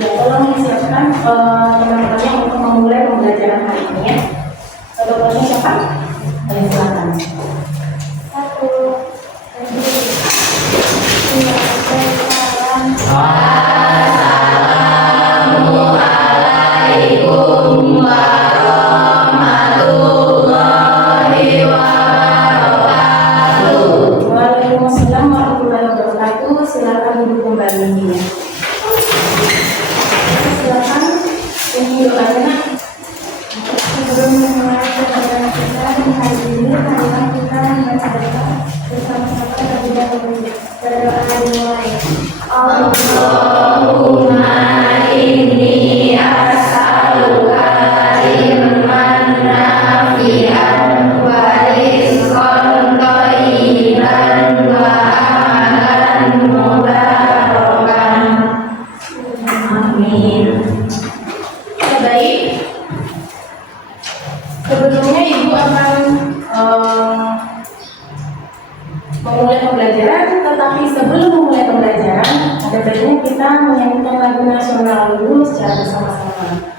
Ya, tolong disiapkan teman-temannya untuk memulai pembelajaran hari ini ya. Dokternya siapa? Ayo silakan. 1. Assalamualaikum warahmatullahi wabarakatuh. Waalaikumsalam warahmatullahi wabarakatuh. Silakan duduk kembali ya. Silakan ini doanya. Sebelum memulai pembelajaran kita hari ini, marilah kita membaca bersama-sama terlebih dahulu. Berdoa dimulai. Allahumma inni as'aluka ilman nafi'an wa rizqan thayyiban wa amalan mubarakan. Amin. Baik. Sebelumnya Ibu akan memulai pembelajaran, tetapi sebelum memulai pembelajaran, ada baiknya kita menyanyikan lagu nasional dulu secara bersama-sama.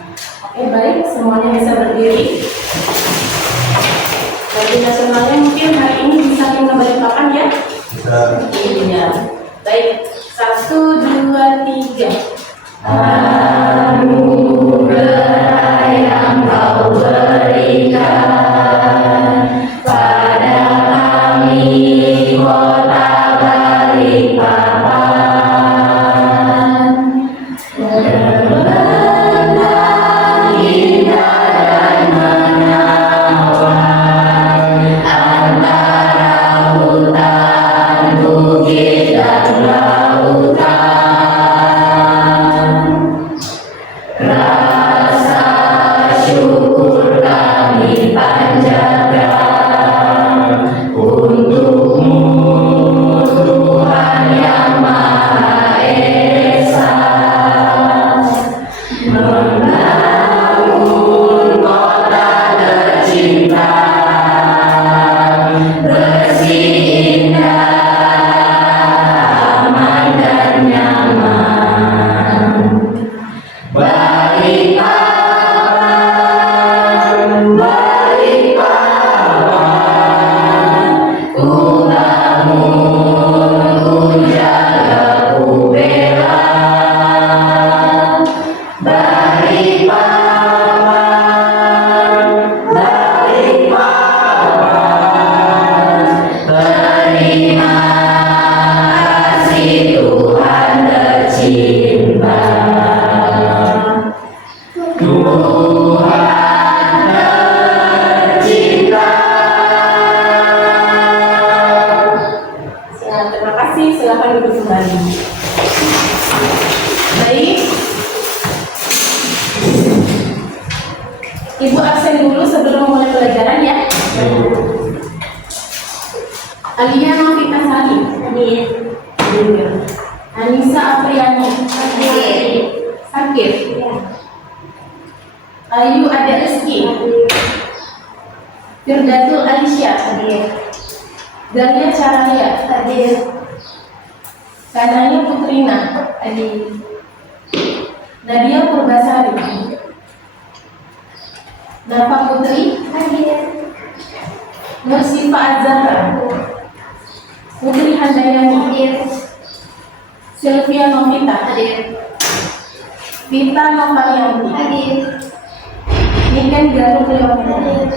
Oke, baik, semuanya bisa berdiri. Lagu nasionalnya mungkin hari ini bisa kita bacakan ya? Bisa. Iya. Baik, 1, 2, 3. Anugerah yang Kau berikan pada kami kota Balikpapan, berbentang indah dan menawan antara hutan, bukit dan lautan. Rasa syukur kami panjatkan untuk-Mu, Tuhan yang Maha Esa, membangun kota tercinta, bersih, indah, aman dan nyaman. Balikpapan, Balikpapan, ku bangun, ku jaga, ku bela. Balikpapan, Balikpapan, terima kasih Tuhan tercinta. Tuhan tercinta. Ya, terima kasih. Silakan duduk kembali. Baik. Ibu absen dulu sebelum mulai pelajaran ya. Alia Novita Sari. Hadir. Anissa Apriani. Hadir. Sakit. Ayu Ade Rizki. Firdatul Alisya. Hadir. Dalia Caraya. Hadir. Kanaya Putrina. Hadir. Nadia Purbasari. Nafa Putri. Hadir. Nursifa Azhara. Putri Handayani. Hadir. Sylvia Novita. Hadir. Vita Novalianti. Hadir. Niken Garuk Leoni. Hadir.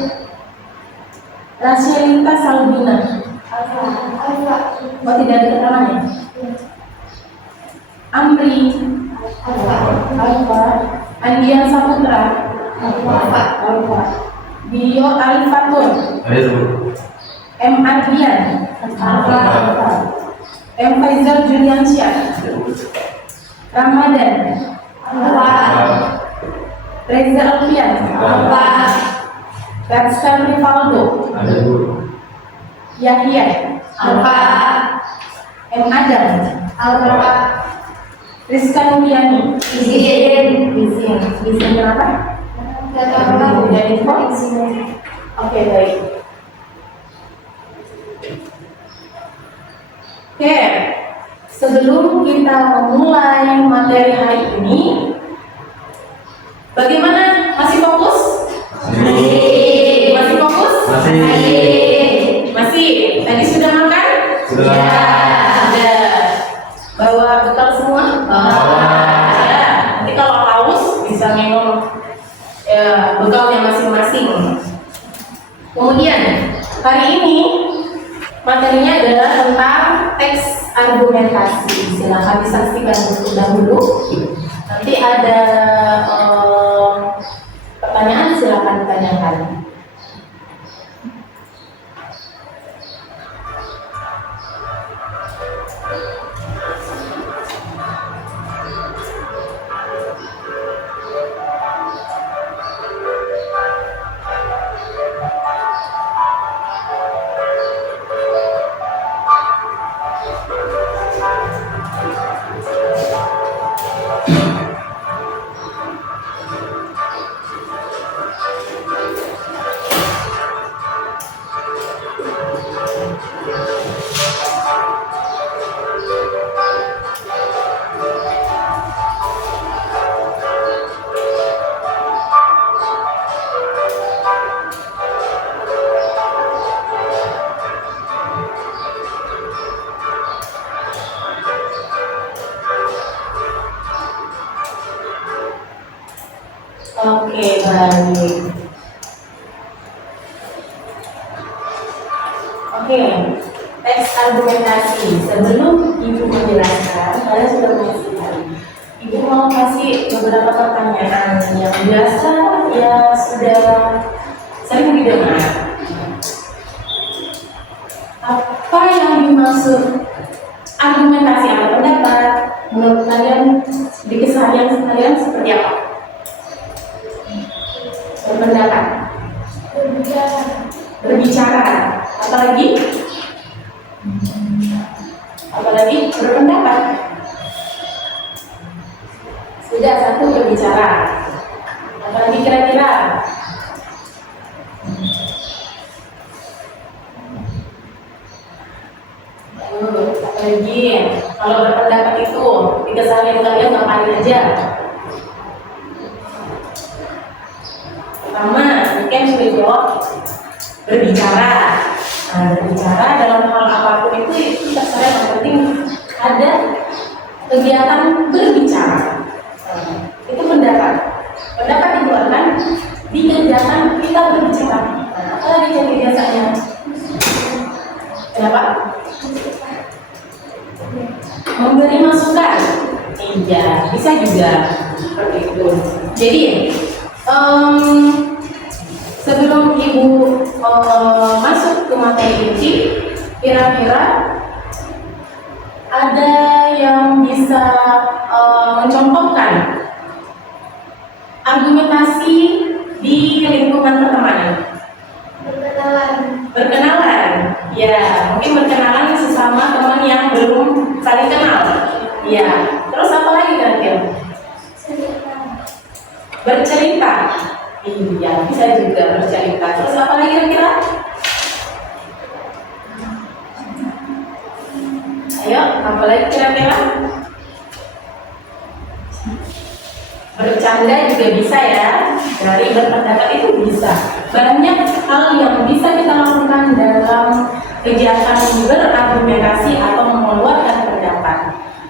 Rasylita Salbina. Alfa. Oh, tidak ada keterangan ya? Amri. Alfa. Andian Saputra. Alfa. Bio Alifatur. M. Ardian. Alfa. M. Faizal Juliansyah. Ramadan. Alfa. Reza Alfian. Alfa. Gatsal Rivaldo. Yahya. Alfa. M. Adam. Alfa. Rizka Nuriani. Izin kenapa? Jadi kok? Oke, baik. Oke, sebelum kita memulai materi hari ini, Masih? Tadi sudah makan? Sudah. Sudah. Bawa bekal semua? Ya. Nanti kalau haus bisa minum ya, bekalnya masing-masing. Kemudian hari ini materinya adalah tentang teks argumentasi. Silakan disaksikan terlebih dahulu. Nanti ada pertanyaan, silakan ditanyakan. Oke, baik. Oke, teks argumentasi. Sebelum Ibu menjelaskan, kalian sudah menyaksikan. Ibu mau kasih beberapa pertanyaan yang biasa ya sudah sering didengar. Apa yang dimaksud argumentasi atau pendapat? Menurut kalian di keseharian kalian seperti apa? Berpendapat, berbicara, apalagi berpendapat. Sudah satu berbicara, apalagi kira-kira. Apalagi kalau berpendapat itu di keseharian kalian ngapain aja? Pertama, mungkin sudah jawab berbicara. Nah, berbicara dalam hal apapun itu terserah, yang penting ada kegiatan berbicara. Itu pendapat. Pendapat dikeluarkan di kegiatan kita berbicara. Nah, apa lagi yang biasanya? Kenapa? Memberi masukan. Iya, bisa juga seperti itu. Jadi sebelum Ibu masuk ke materi inti, kira-kira ada yang bisa mencontohkan argumentasi di lingkungan pertemanan? Berkenalan, ya mungkin berkenalan sesama teman yang belum saling kenal. Ya, terus apa lagi kira-kira? Bercerita. Iya, bisa juga bercerita. Terus apa lagi kira-kira? Ayo, apa lagi kira-kira? Bercanda juga bisa ya. Dari berpendapat itu bisa. Banyak hal yang bisa kita lakukan dalam kegiatan berargumentasi atau mengeluarkan pendapat.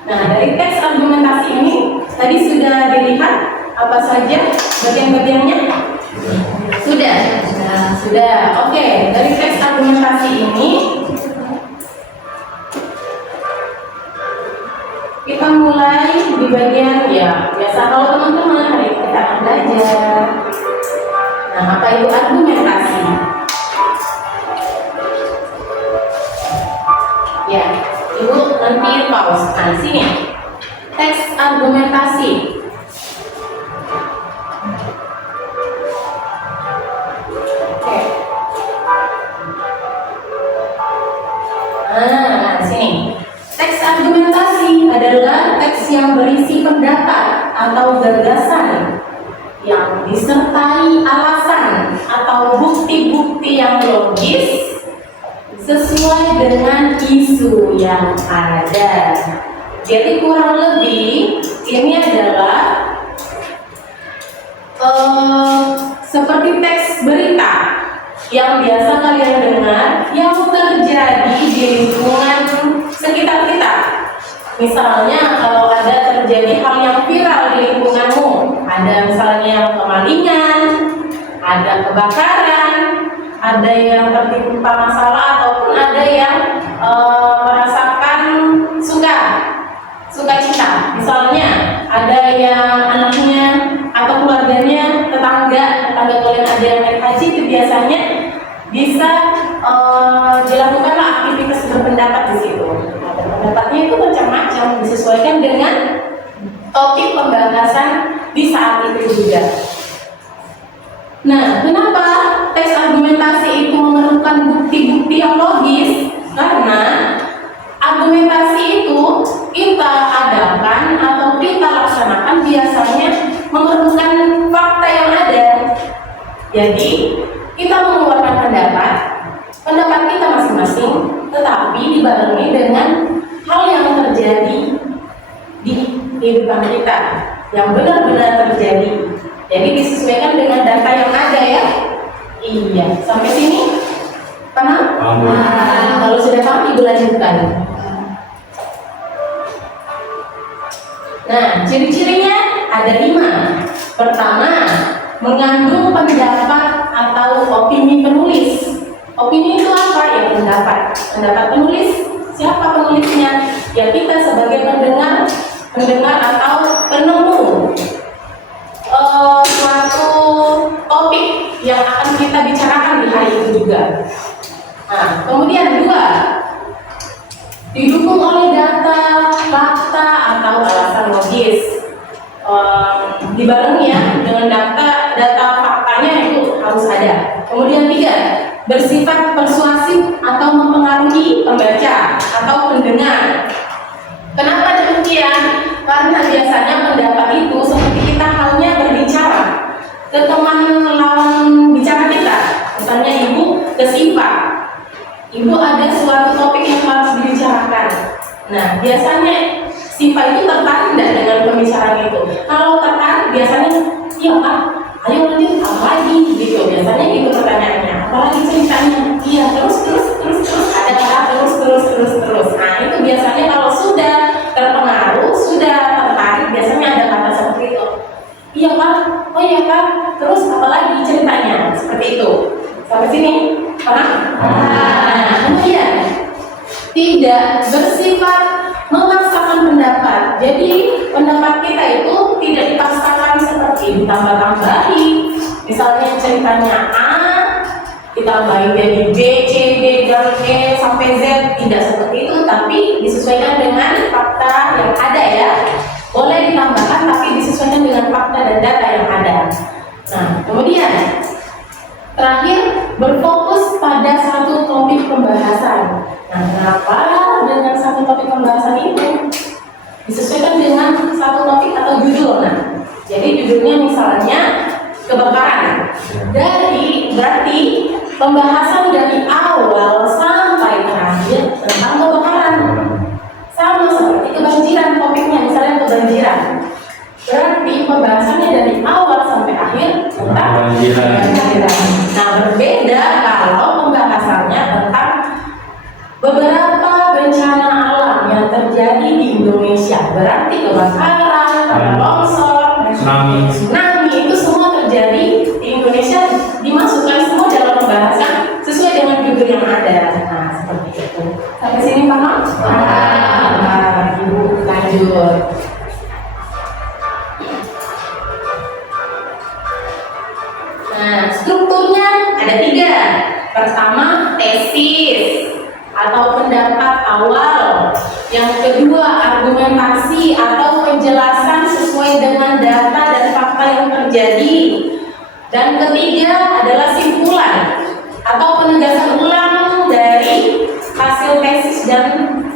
Nah, dari teks argumentasi ini tadi sudah dilihat apa saja bagian-bagiannya? Sudah. Nah, sudah. Oke, dari teks argumentasi ini kita mulai di bagian ya biasa kalau teman-teman hari ini kita akan belajar. Nah, apa itu argumentasi? Ya, Ibu nanti pause. Nah, di sini teks argumentasi. Oke. Nah, di sini teks argumentasi adalah teks yang berisi pendapat atau gagasan yang disertai alasan atau bukti-bukti yang logis sesuai dengan isu yang ada. Jadi kurang lebih ini adalah seperti teks berita yang biasa kalian dengar yang terjadi di lingkungan sekitar kita. Misalnya kalau ada terjadi hal yang viral di lingkunganmu, ada misalnya kemalingan, ada kebakaran, ada yang tertimpa masalah, ataupun ada yang merasakan sukacita. Misalnya ada yang anaknya atau keluarganya, tetangga kalian ada yang naik haji, itu biasanya bisa dilakukanlah aktivitas berpendapat di situ. Nah, pendapatnya itu macam-macam, disesuaikan dengan topik pembahasan di saat itu juga. Nah, kenapa teks argumentasi itu memerlukan bukti-bukti yang logis? Karena argumentasi itu kita adakan atau kita laksanakan biasanya memerlukan fakta yang ada. Jadi, kita mengeluarkan pendapat kita masing-masing, tetapi dibarengi dengan hal yang terjadi di kehidupan kita, yang benar-benar terjadi. Jadi disesuaikan dengan data yang ada ya. Iya, sampai sini paham? Kalau sudah paham, Ibu lanjutkan. Nah, ciri-cirinya ada 5. Pertama, mengandung pendapat atau opini penulis. Opini itu apa? Ya, pendapat penulis. Siapa penulisnya? Ya, kita sebagai pendengar atau penemu suatu topik yang akan kita bicarakan di hari itu juga. Nah, kemudian 2, didukung oleh data, fakta, atau alasan logis. Dibarengi ya dengan data faktanya itu harus ada. Kemudian 3, bersifat persuasif atau mempengaruhi pembaca atau pendengar. Kenapa demikian? Karena biasanya pendapat itu seperti kita halnya berbicara ke teman lawan bicara kita. Misalnya ibu ke Siva, ibu ada suatu topik yang harus dibicarakan. Nah, biasanya Siva itu tertarik tidak dengan pembicaraan itu? Kalau tertarik, biasanya iya Pak, ayo lanjut apa lagi gitu. Biasanya itu pertanyaannya, apalagi ceritanya? Iya, terus ada kata terus. Nah, itu biasanya kalau sudah terpengaruh, sudah tertarik, biasanya ada kata seperti itu. Iya Pak, oh iya Pak, terus apa lagi ceritanya? Seperti itu. Sampai sini, paham? Nah, kemudian tidak bersifat memaksakan pendapat. Jadi pendapat kita itu tidak dipaksakan seperti ditambah-tambahi. Misalnya ceritanya A, ditambahin jadi B, C, D, dan E sampai Z, tidak seperti itu, tapi disesuaikan dengan fakta yang ada ya. Boleh ditambahkan tapi disesuaikan dengan fakta dan data yang ada. Nah, kemudian terakhir, berfokus pada satu topik pembahasan. Nah, kenapa dengan satu topik pembahasan itu? Disesuaikan dengan satu topik atau judul. Nah, jadi judulnya misalnya kebakaran. Berarti pembahasan dari awal sampai terakhir tentang kebakaran. Sama seperti kebanjiran, topiknya misalnya kebanjiran. Berarti pembahasannya dari awal sampai akhir tentang kebanjiran. Nah, berbeda kalau pembahasannya tentang beberapa bencana alam yang terjadi di Indonesia. Berarti kebakaran, longsor, tsunami itu semua terjadi di Indonesia, dimasukkan semua dalam pembahasan sesuai dengan judul yang ada. Nah, seperti itu. Sampai sini paham? Ibu lanjut. Nah, strukturnya ada 3. Pertama, tesis atau pendapat awal. Yang kedua, argumentasi atau penjelasan sesuai dengan data dan fakta yang terjadi. Dan ketiga adalah simpulan atau penegasan ulang dari hasil tesis dan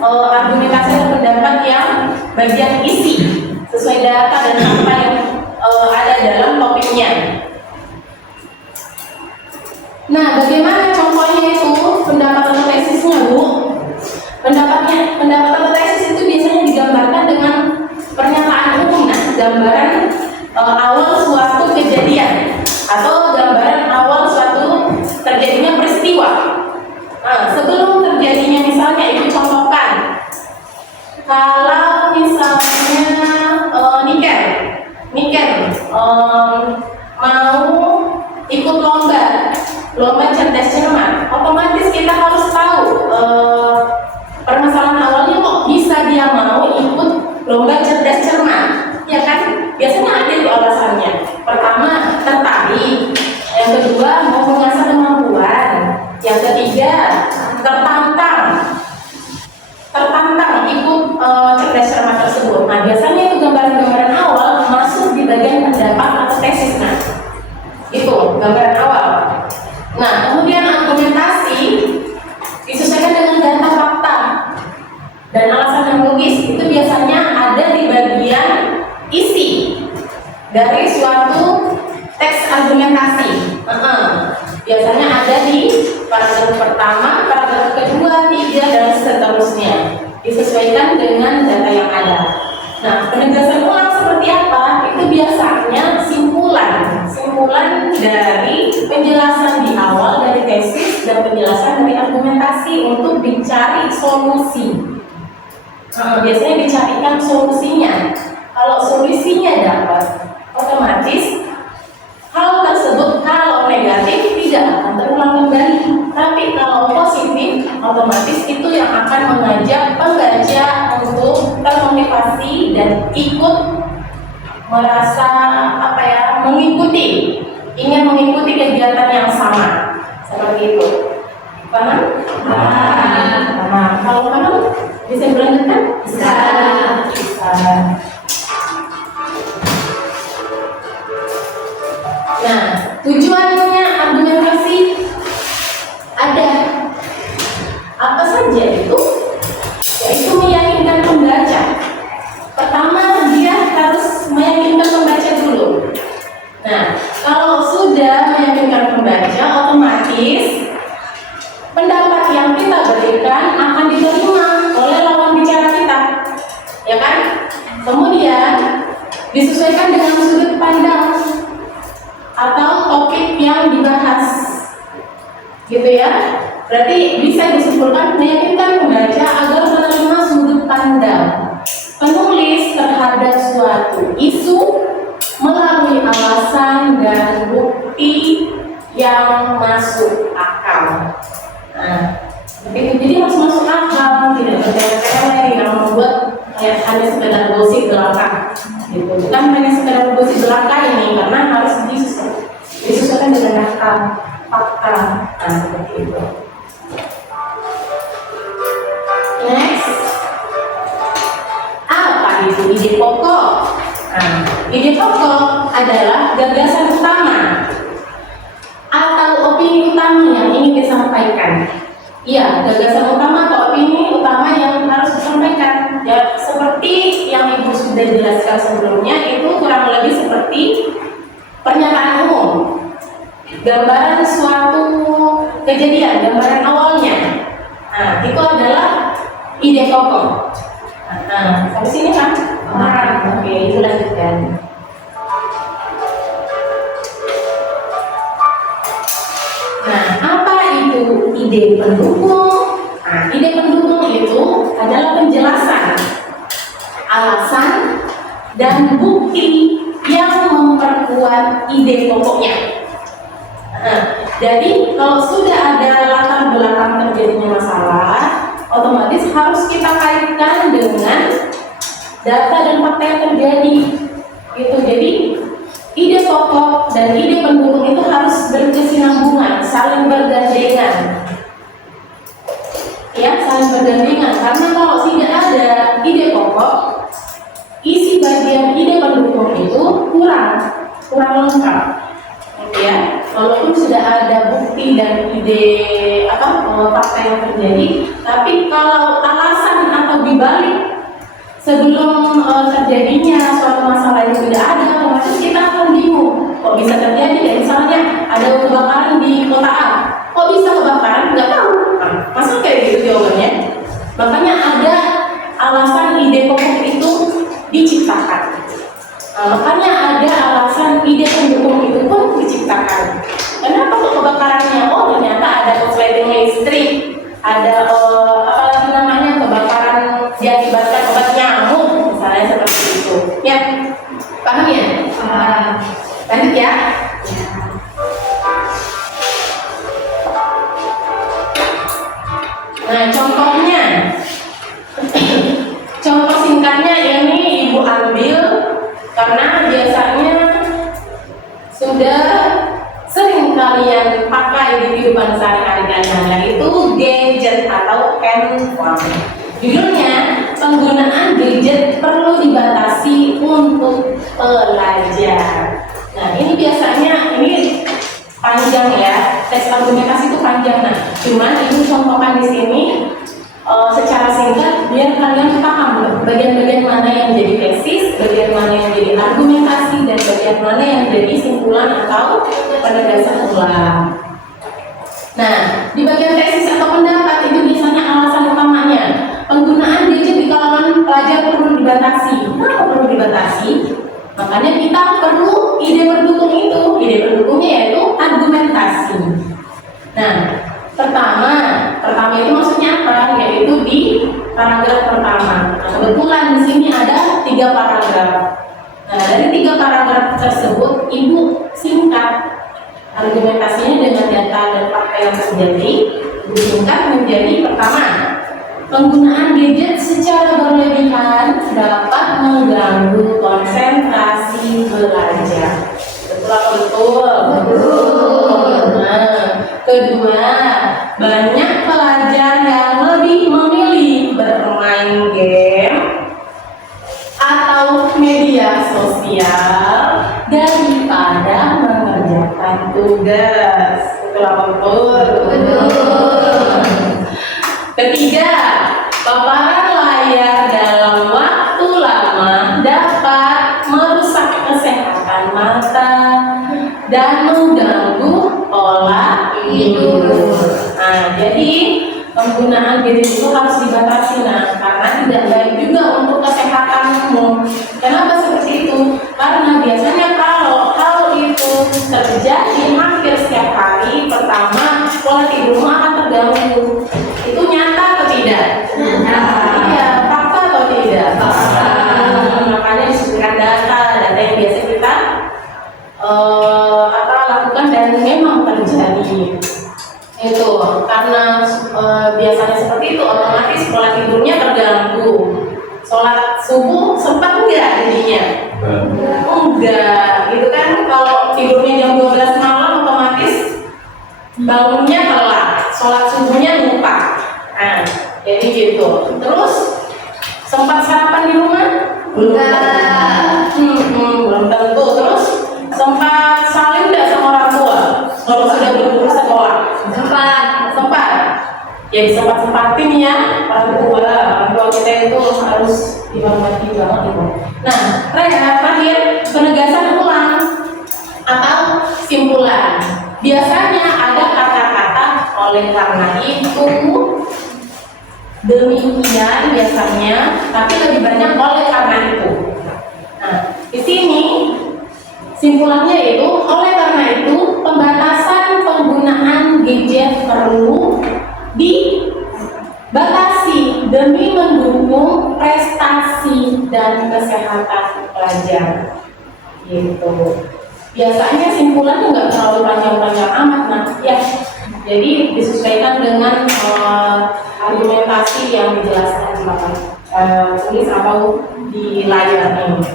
argumentasi dan pendapat yang bagian isi sesuai data dan fakta yang ada dalam topiknya. Nah, bagaimana contohnya itu pendapat atau tesisnya, Bu? Pendapat atau tesis itu biasanya digambarkan dengan pernyataan umum. Nah, gambaran awal suatu kejadian atau gambaran awal suatu terjadinya dari suatu teks argumentasi. Biasanya ada di paragraf pertama, paragraf kedua, tiga, dan seterusnya. Disesuaikan dengan data yang ada. Nah, penegasan ulang seperti apa? Itu biasanya simpulan dari penjelasan di awal dari tesis dan penjelasan dari argumentasi untuk dicari solusi. Biasanya dicarikan solusinya. Kalau solusinya dapat, otomatis hal tersebut kalau negatif tidak akan terulang kembali. Tapi kalau positif, otomatis itu yang akan mengajak pembaca untuk termotivasi dan ikut merasa ingin mengikuti kegiatan yang sama. Seperti itu. Paham? Paham. Kalau paham, bisa dilanjutkan? Bisa. Nah, tujuannya argumentasi ada apa saja itu? Yaitu meyakinkan pembaca. Pertama, dia harus meyakinkan pembaca dulu. Nah, kalau sudah meyakinkan pembaca, otomatis pendapat yang kita berikan akan diterima oleh lawan bicara kita, ya kan? Kemudian disesuaikan dengan sudut pandang atau topik yang dibahas, gitu ya. Berarti bisa disimpulkan meyakinkan pembaca agar menerima sudut pandang penulis terhadap suatu isu melalui alasan dan bukti yang masuk akal. Nah, seperti itu. Jadi harus masuk akal, tidak bertele-tele yang membuat hanya sekedar gosip belaka. Gitu. Bukan hanya sekedar gosip belaka ini, karena harus disesuaikan dengan data, fakta. Nah, seperti itu. Next, apa itu ide pokok? Nah, ide pokok adalah gagasan utama atau opini utama yang ingin disampaikan. Iya, gagasan utama atau opini utama yang harus disampaikan. Ya, seperti yang Ibu sudah jelaskan sebelumnya, itu kurang lebih seperti pernyataan umum, gambaran suatu kejadian, gambaran awalnya. Nah, itu adalah ide pokok. Nah, sampai sini kan? Oke, Ibu lanjutkan. Nah, apa itu ide pendukung? Nah, ide pendukung itu adalah penjelasan, alasan, dan bukti yang memperkuat ide pokoknya. Nah, jadi kalau sudah ada latar belakang terjadinya masalah, otomatis harus kita kaitkan dengan data dan fakta yang terjadi. Gitu. Jadi ide pokok dan ide pendukung itu harus berkesinambungan, saling bergandengan. Ya, saling bergandengan. Karena kalau tidak ada ide pokok, isi bagian ide pendukung itu kurang lengkap. Ya, walaupun sudah ada bukti dan ide fakta yang terjadi, tapi kalau alasan atau dibalik sebelum terjadinya suatu masalah itu tidak ada, otomatis kita akan bingung. Kok bisa terjadi? Ya, misalnya ada kebakaran di kota A, kok bisa kebakaran? Nggak tahu. Masa kayak gitu jawabannya? Makanya ada alasan ide pokok itu diciptakan. Makanya ada alasan ide pendukung itu pun diciptakan. Kenapa kok kebakarannya? Oh, ternyata ada korsleting listrik, ada kebakaran diakibatkan obat nyamuk, misalnya seperti itu. Ya, paham ya? Lanjut ya. Nah, contohnya, contoh singkatnya ini Ibu ambil karena biasanya sudah sering kalian pakai di kehidupan sehari-hari kalian, yaitu gadget atau handphone. Judulnya, penggunaan gadget perlu dibatasi untuk pelajar. Nah, ini biasanya ini panjang ya, teks argumentasi itu panjang. Nah, cuman Ibu contohkan di sini secara singkat biar kalian paham bagian-bagian mana yang jadi tesis, bagian mana yang jadi argumentasi, dan dan bagian mana yang jadi simpulan atau penegasan ulang. Nah, di bagian tesis atau pendapat itu biasanya alasan utamanya penggunaan gadget di kalangan pelajar perlu dibatasi. Kenapa perlu dibatasi? Makanya kita perlu ide pendukung itu. Ide pendukungnya yaitu argumentasi. Nah, pertama itu maksudnya apa? Yaitu di paragraf pertama. Nah, kebetulan di sini ada 3 paragraf. Nah, dari 3 paragraf tersebut, Ibu singkat argumentasinya dengan data dan fakta yang terjadi. Ibu singkat menjadi pertama, penggunaan gadget secara berlebihan dapat mengganggu konsentrasi belajar. Betul atau betul? Betul. Nah, kedua, banyak pelajar yang lebih memilih bermain game atau media sosial daripada mengerjakan tugas. Betul atau betul? Betul. Ketiga, paparan layar dalam waktu lama dapat merusak kesehatan mata dan mengganggu pola tidur. Nah, jadi penggunaan gadget itu harus dibatasi, karena tidak baik juga untuk kesehatanmu. Kenapa seperti itu? Karena biasanya kalau hal itu terjadi hampir setiap hari, pertama pola tidurmu akan terganggu. Itu nyata atau tidak? Iya, fakta atau tidak? Makanya disebutkan data yang biasa kita lakukan dan memang terjadi. Itu karena biasanya seperti itu, otomatis pola tidurnya terganggu. Sholat subuh sempat enggak jadinya? Enggak. Itu kan kalau tidurnya jam 12 malam otomatis bangunnya telat, sholat subuhnya lupa. Nah, jadi gitu. Terus sempat sarapan di rumah? Belum tentu. Terus sempat salim enggak sama orang tua kalau sudah berburu sekolah? Sempat. Jadi sempat-sempatin ya orang tua kita itu harus dihormati banget gitu. Nah, terakhir penegasan ulang atau simpulan. Biasanya ada kata-kata oleh karena itu, demikian biasanya, tapi lebih banyak oleh karena itu. Nah, di sini simpulannya itu oleh karena itu pembatasan penggunaan gadget perlu dibatasi demi mendukung prestasi dan kesehatan pelajar. Gitu. Biasanya simpulannya nggak terlalu panjang-panjang amat, ya. Jadi disesuaikan dengan argumentasi yang dijelaskan silakan tulis atau di layar ini.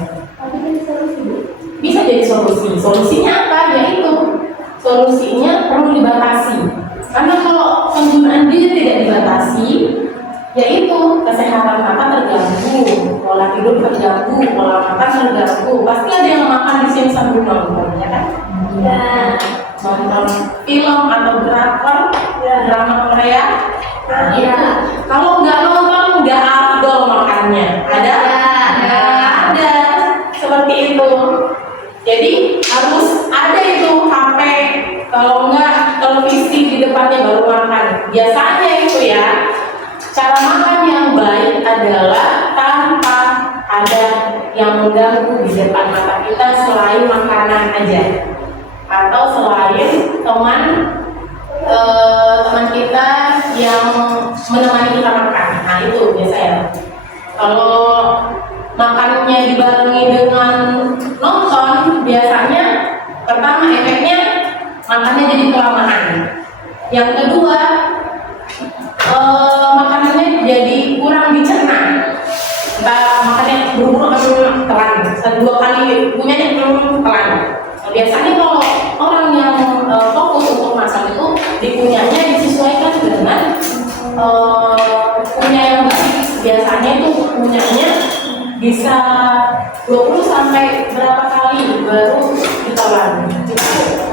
Bisa jadi solusi. Solusinya apa? Yaitu solusinya perlu dibatasi. Karena kalau penggunaan gadget tidak dibatasi, yaitu kesehatan mata terganggu, pola tidur terganggu, pola makan terganggu. Pasti ada yang makan di sini sambil nonton, ya kan? Ya. Nonton film atau drakor, drama Korea. Nah, ya. Kalau nggak nonton, nggak afdol makannya. Ada? Ada. Seperti itu. Jadi harus ada itu HP. Kalau nggak televisi di depannya baru makan. Biasanya itu ya. Cara makan yang baik adalah tanpa ada yang mengganggu di depan mata kita selain makanan aja, atau selain teman kita yang menemani kita makan. Nah itu biasanya. Kalau makannya dibarengi dengan nonton, biasanya pertama efeknya makannya jadi kelamaan. Yang kedua, makanannya jadi kurang dicerna. Kita makannya buru-buru telan, 2 kali punyanya telan. Biasanya kalau orang yang fokus untuk masak itu dikunyahnya disesuaikan dengan kunyah yang baik. Biasanya itu kunyahnya bisa 20 sampai berapa kali baru ditelan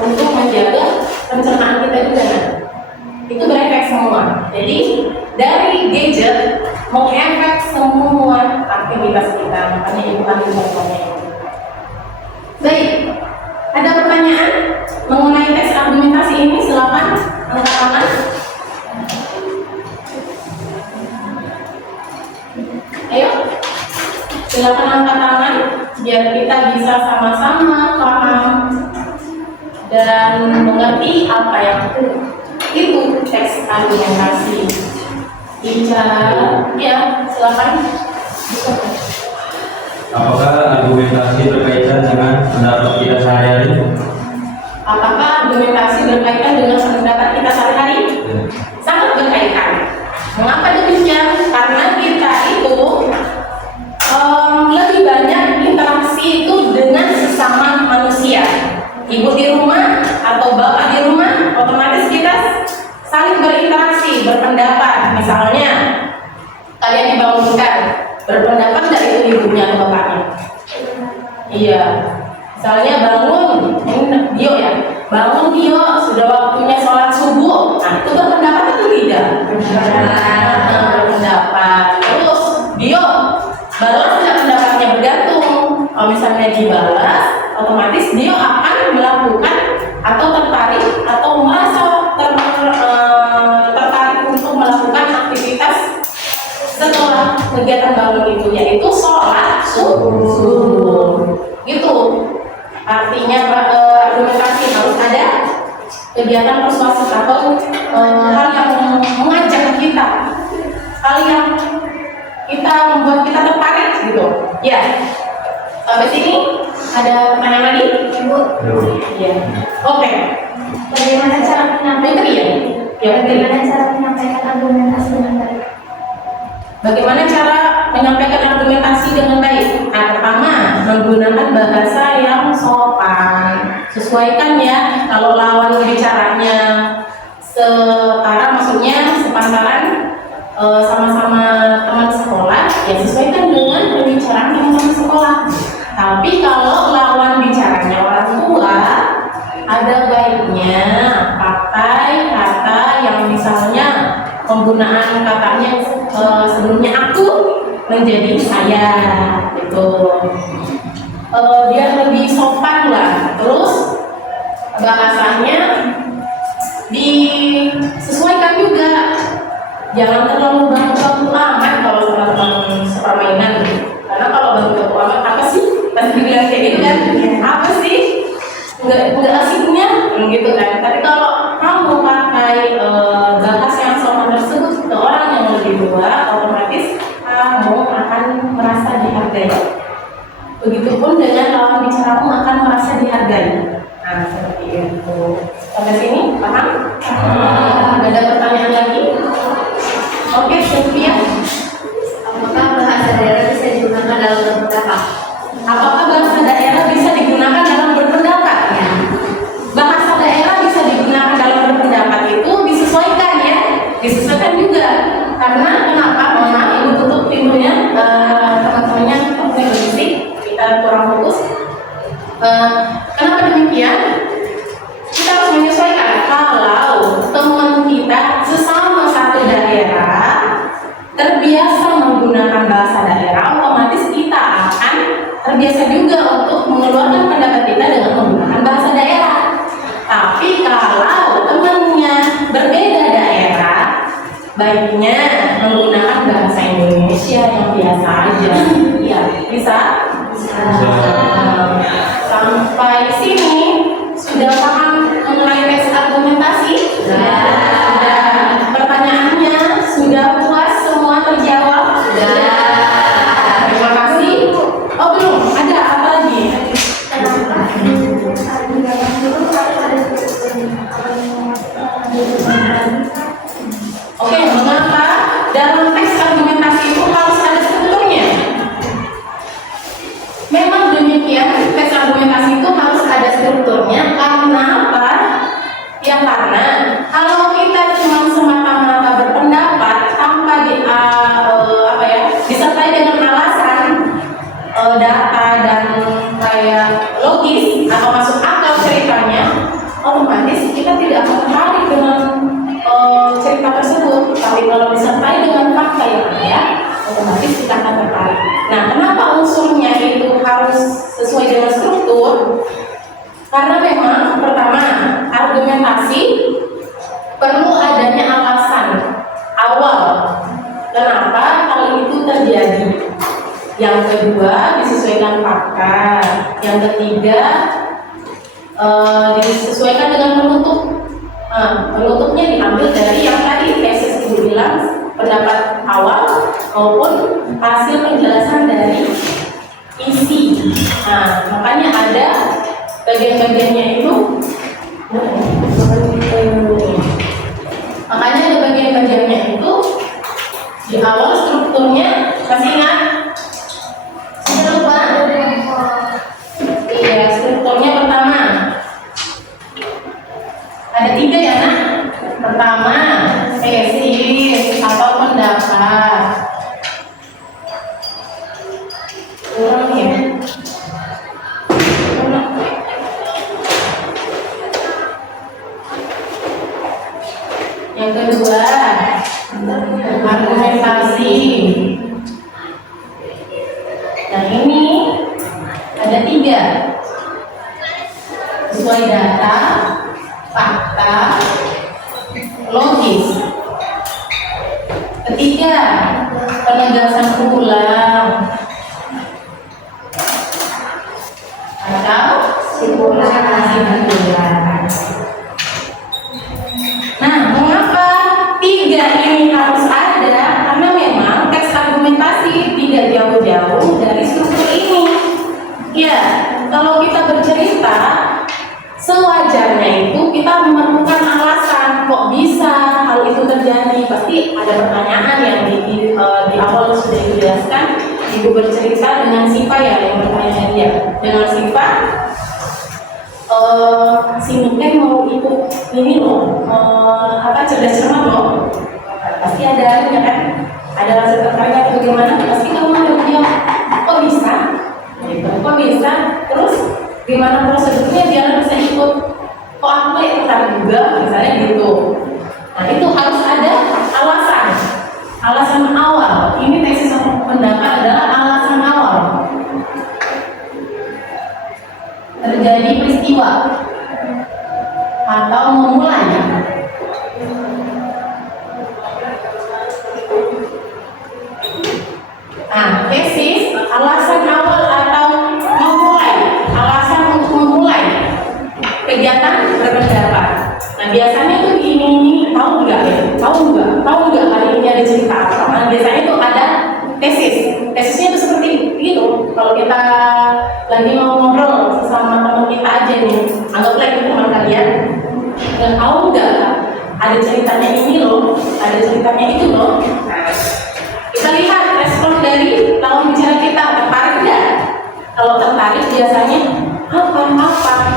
untuk menjaga pencernaan kita juga. Itu berefek semua. Jadi dari gadget mengefek semua aktivitas kita. Makanya ibu ambil contohnya. Baik, biar kita bisa sama-sama paham dan mengerti apa yang itu teks argumentasi. Bicara, ya silakan. Apakah argumentasi berkaitan dengan pendapat kita sehari-hari? Apakah argumentasi berkaitan dengan pendapat kita sehari-hari? Sangat berkaitan. Mengapa demikian? Karena kita itu lebih banyak interaksi itu dengan sesama manusia. Ibu di rumah atau bapak di rumah, otomatis kita saling berinteraksi, berpendapat. Misalnya, kalian dibangunkan, berpendapat dari ibunya atau bapaknya. Iya. Misalnya bangun, ini Dio ya, bangun Dio, sudah waktunya sholat subuh. Nah, itu berpendapat atau tidak? Berpendapat. Terus Dio, balas tidak pendapatnya bergantung. Kalau misalnya dibalas, otomatis Dio akan melakukan atau tertarik atau merasa tertarik untuk melakukan aktivitas setelah kegiatan bangun itu, yaitu sholat subuh. Gitu. Artinya argumentasi harus ada kegiatan persuasif atau hal yang mengajak kita, hal yang kita membuat kita tertarik gitu. Ya. Sampai sini ada pertanyaan lagi, Ibu? Ya. Oke. Bagaimana cara menyampaikan? Ya. Bagaimana cara menyampaikan argumentasi dengan baik? Bagaimana cara menyampaikan argumentasi dengan baik? Nah, pertama, menggunakan bahasa yang sopan. Sesuaikan ya, kalau lawan bicaranya setara, maksudnya sepantaran, sama-sama teman sekolah, ya sesuaikan dengan pembicaraan teman-teman sekolah. Tapi kalau lawan bicaranya orang tua, ada baiknya pakai kata yang misalnya penggunaan katanya sebelumnya aku menjadi saya gitu, biar lebih sopan lah. Terus bahasanya disesuaikan juga, jangan terlalu baku-baku amat kalau teman-teman sepermainan. Karena kalau baku-baku amat apa sih? Pasti bilang kayak gitu kan? Apa sih? Nggak asiknya gitu kan. Tapi kalau kamu pakai bahasa yang sopan tersebut ke orang yang lebih tua, otomatis kamu akan merasa dihargai. Begitupun dengan lawan bicaramu akan merasa dihargai. Nah, seperti itu. Sampai sini paham? Ada pertanyaan lagi? Oke, Sylvia. Apakah bahasa daerah bisa digunakan dalam berpendapat? Apakah bahasa daerah bisa digunakan dalam berpendapat? Ya. Bahasa daerah bisa digunakan dalam berpendapat itu disesuaikan ya, disesuaikan juga. Karena kenapa? Mohon maaf, Ibu tutup pintunya, teman-temannya berisik, kita kurang fokus. Kenapa demikian? Kita harus menyesuaikan. Kalau teman kita sesama satu daerah terbiasa menggunakan bahasa daerah, otomatis kita akan terbiasa juga untuk mengeluarkan pendapat kita dengan menggunakan bahasa daerah. Tapi kalau temannya berbeda daerah, baiknya menggunakan bahasa Indonesia yang biasa aja. Ya, bisa? Sampai sini sudah paham mengenai teks argumentasi? Sudah. Pertanyaannya sudah puas semua terjawab? Sudah. Terima kasih. Oh belum, ada apa lagi? Oke, mengapa dalam teks argumentasi itu harus ada strukturnya? Memang demikian, teks argumentasi itu harus ada strukturnya. Karena apa? Ya karena kalau kita cuma semata-mata berpendapat tanpa disertai dengan alasan, data dan kayak logis atau masuk akal ceritanya, otomatis kita tidak akan tertarik dengan cerita tersebut. Tapi kalau disertai dengan fakta yang ada, otomatis kita akan tertarik. Nah, kenapa unsurnya itu harus sesuai dengan struktur? Karena memang pertama, argumentasi perlu adanya alasan awal kenapa hal itu terjadi. Yang kedua, disesuaikan fakta. dapat. Yang ketiga, disesuaikan dengan penutup. Penutupnya diambil dari yang tadi tesis Ibu bilang, pendapat awal maupun hasil penjelasan dari isi. Makanya ada bagian-bagiannya itu. Makanya ada bagian-bagiannya itu di awal strukturnya, masih ingat? Sudah lupa? Iya, strukturnya pertama ada 3 ya nak. Pertama tesis atau pendapat. Kurang ya. Yang kedua, argumentasi. Nah ini ada 3. Sesuai data, fakta, logis. Ketiga, penegasan ulang atau simulasi ulang. Nah, mengapa 3 ini harus ada? Karena memang teks argumentasi tidak jauh-jauh dari struktur ini. Ya, kalau kita bercerita, sewajarnya itu kita memerlukan alasan kok bisa hal itu terjadi. Pasti ada pertanyaan yang di awal sudah dijelaskan. Ibu bercerita dengan Siva ya, yang bertanya dia. Dengan Siva, si Mika mau ikut ini loh, cerdas cermat loh. Pasti ada ya kan? Ada rasa tertarik atau bagaimana? Pasti kamu ada jawab, kok bisa? Gitu. Kok bisa? Terus gimana prosedurnya biar bisa ikut? Kok aku kayak tertarik juga? Misalnya gitu. Nah itu harus ada alasan. Alasan awal. Ini tesis atau pendapat adalah alasan awal. Terjadi peristiwa atau memulai. Nah, tesis alasan awal atau memulai, alasan untuk memulai kegiatan berpendapat. Nah, biasanya tuh ini tahu nggak ya? Tahu nggak hari ini ada cerita apa? Nah, biasanya tuh ada tesis. Tesisnya tuh seperti itu. Kalau kita lagi mau ngobrol sesama teman kita aja nih, anggaplah itu teman kalian. Dan tahu nggak ada ceritanya ini loh, ada ceritanya itu loh. Nah, kita lihat respon dari lawan bicara kita, tertarik nggak? Kalau tertarik biasanya apa?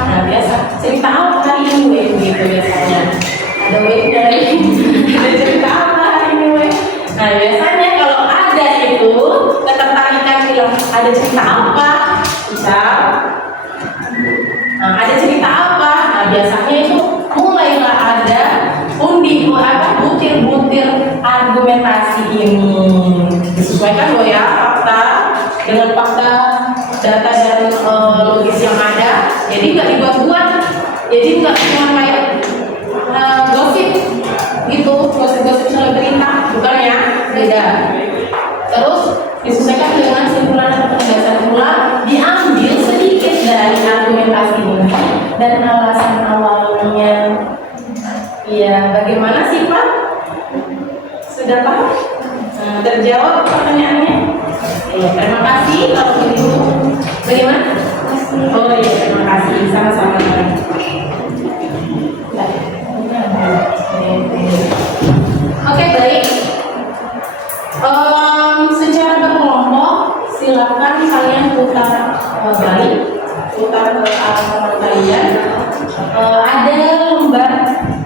Nah biasa cerita apa hari ini weh, begitu biasanya. Ada wehnya lagi, ada cerita apa hari ini weh. Nah biasanya kalau ada itu ketertarikan bilang ada cerita apa, bisa. Nah ada cerita apa? Nah biasanya itu mulailah ada butir-butir argumentasi ini. Disesuaikan loh ya fakta dengan fakta, data dan logis yang ada. Jadi nggak dibuat-buat. Jadi nggak cuma kayak gosip gitu, gosip-gosip selebrita, bukan ya, beda. Terus disesuaikan dengan simpulan atau penegasan ulang, diambil sedikit dari argumentasi ini dan alasan awalnya. Iya, bagaimana sih Pak? Sudah paham? Terjawab pertanyaannya? Iya, terima kasih. Kalau begitu, bagaimana? Oh iya, terima kasih. Sama-sama. Oke, baik. Secara berkelompok, silakan kalian putar balik, putar ke arah teman kalian. Ada lembar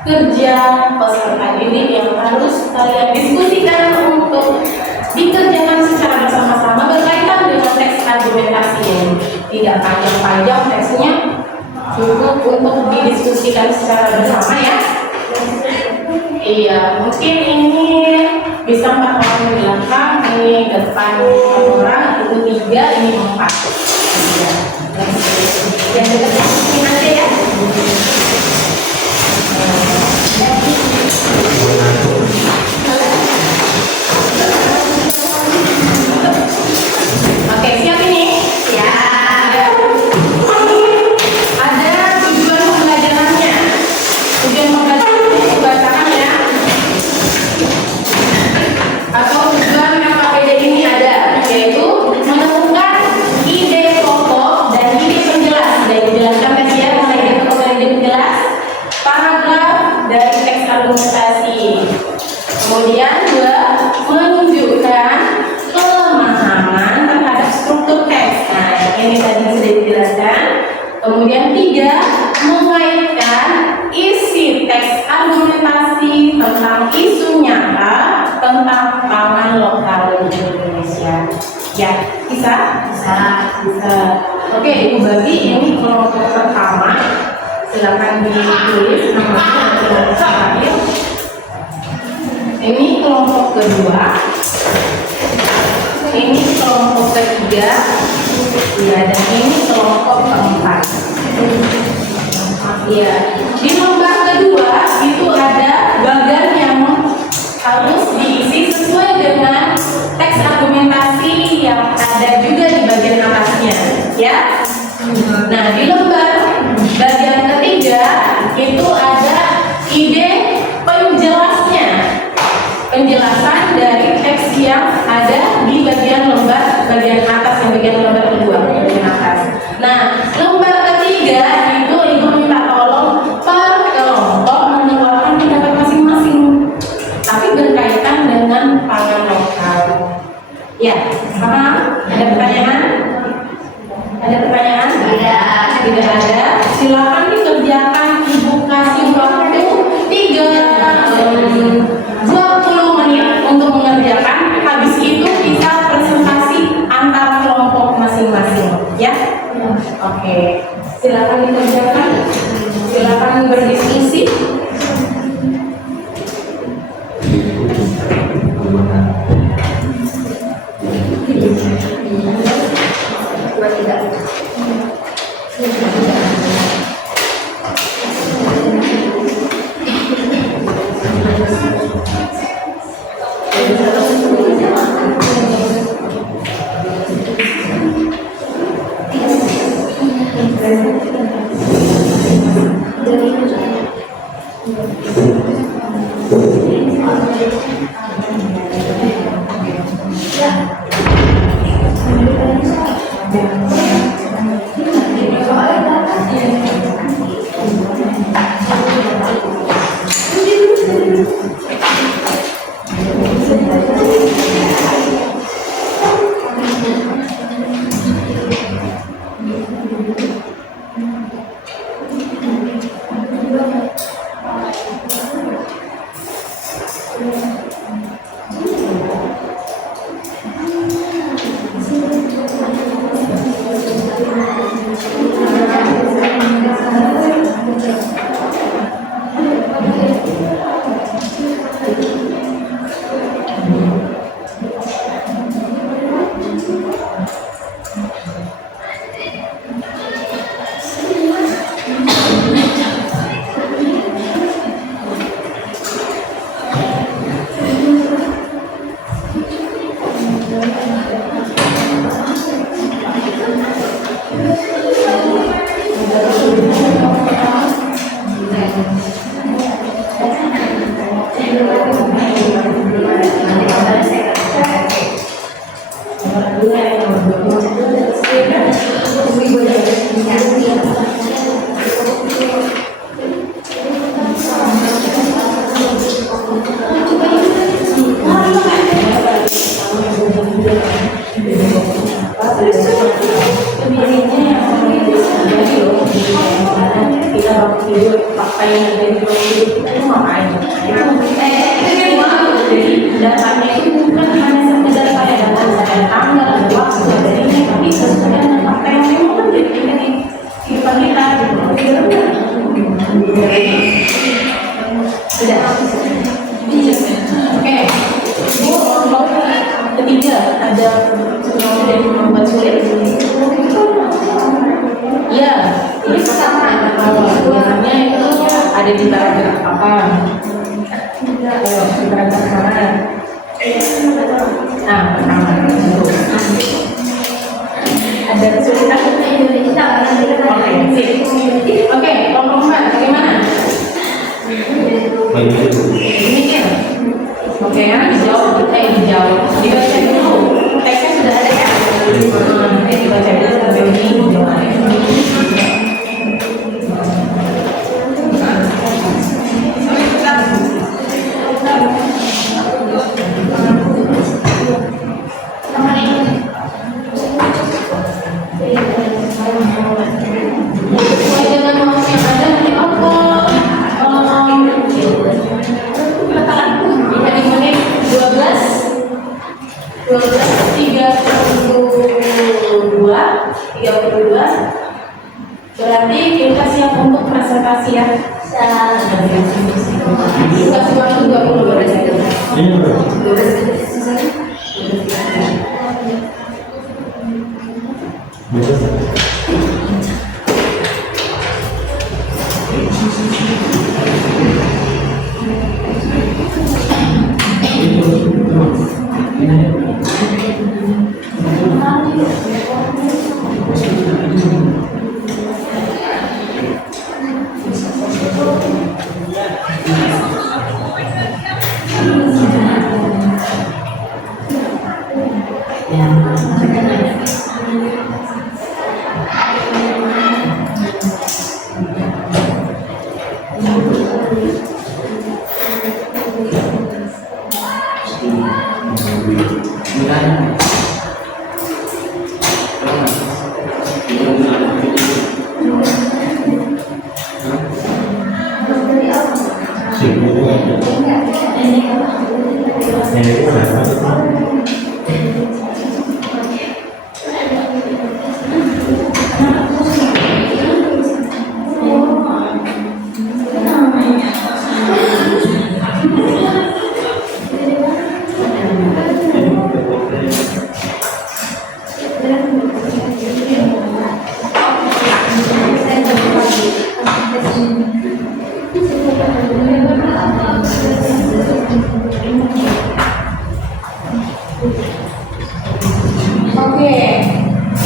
kerja peserta didik yang harus kalian diskusikan untuk dikerjakan secara bersama-sama berkaitan dengan teks argumentasi yang tidak panjang-panjang teksnya, cukup untuk didiskusikan secara bersama ya. Iya, mungkin ini bisa 4 orang di belakang, ini depan 4 orang, itu 3, ini 4. Yang dekat aja ya. Oke, siap ini? Ya. Kemudian 3, mengaitkan isi teks argumentasi tentang isu nyata tentang pangan lokal di Indonesia. Ya, bisa? Bisa. Oke, Ibu bagi ini kelompok pertama. Silakan ditulis namanya terakhir. Ini kelompok kedua. Ini kelompok ketiga. Ya, dan ini kelompok keempat. Ya, di lembar kedua itu ada bagian yang harus diisi sesuai dengan teks argumentasi yang ada juga di bagian atasnya, ya. Nah, di lembar bagian ketiga itu ada ide penjelasnya, penjelasan dari teks yang ada di bagian lembar bagian atas, yang bagian lembar kedua, bagian atas. Nah, lembar ketiga itu Ibu minta tolong per kelompok mengeluarkan pendapat masing-masing, tapi berkaitan dengan pangan lokal. Ya, paham? Ada pertanyaan? Ada pertanyaan? Tidak ada. Silakan dikerjakan. Ibu kasih waktu 20 menit untuk mengerjakan. Habis itu kita presentasi antar kelompok masing-masing, ya? Oke. Silakan dikerjakan. Silakan berdiskusi. Datanya itu bukan hanya sekedar kayak data tanggal, waktu, dari ini, tapi sesuai dengan fakta yang memang terjadi di kehidupan kita. Sudah. Oke. Kelompok ketiga ada yang dari membuat sulit. Ya, ini sama. Biasanya itu ada di paragraf apa? Ayo, di paragraf mana? Nah, pertama itu. Ada kesulitan Indonesia. Oke, sip. Oke, kelompok 4 bagaimana? Demikian. Oke, ya, dijawab. Dibaca dulu. Teksnya sudah ada ya? Nanti dibaca dulu sampai ini. Berarti kita siap untuk presentasi ya. Kasih waktu 20 menit. Ini bro. Oke,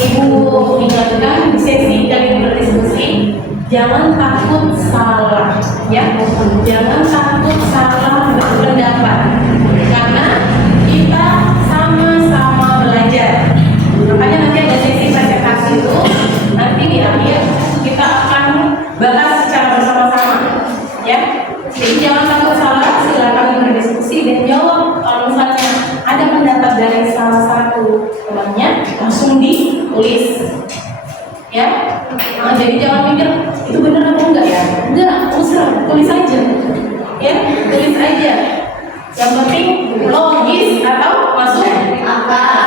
Ibu ingatkan di sesi kalian berdiskusi, jangan takut salah, ya. Jangan takut salah berpendapat, karena kita sama-sama belajar. Makanya nanti ada sesi presentasi itu, nanti di akhir kita akan bahas secara bersama-sama, ya. Jadi jangan takut salah, silakan berdiskusi dan jawab. Kalau misalnya ada pendapat dari salah satu temannya, langsung ditulis, ya. Nah, jadi jangan mikir itu benar atau enggak ya. Enggak usah, tulis aja, ya. Tulis aja. Yang penting logis atau masuk akal.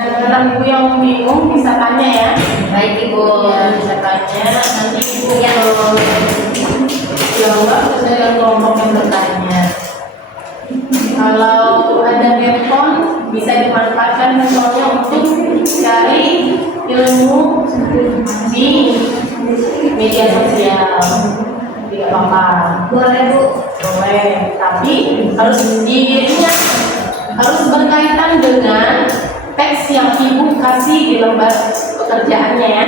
Anak-anak ibu yang bingung bisa tanya ya. Baik Ibu. Ya, bisa tanya. Nanti ibu yang jawab sesuai dengan kelompok yang bertanya. Kalau ada handphone bisa dimanfaatkan handphonenya untuk cari ilmu di media sosial. Tidak apa-apa. Boleh Bu. Boleh, tapi harus diingat, harus berkaitan dengan teks yang ibu kasih di lembar pekerjaannya ya.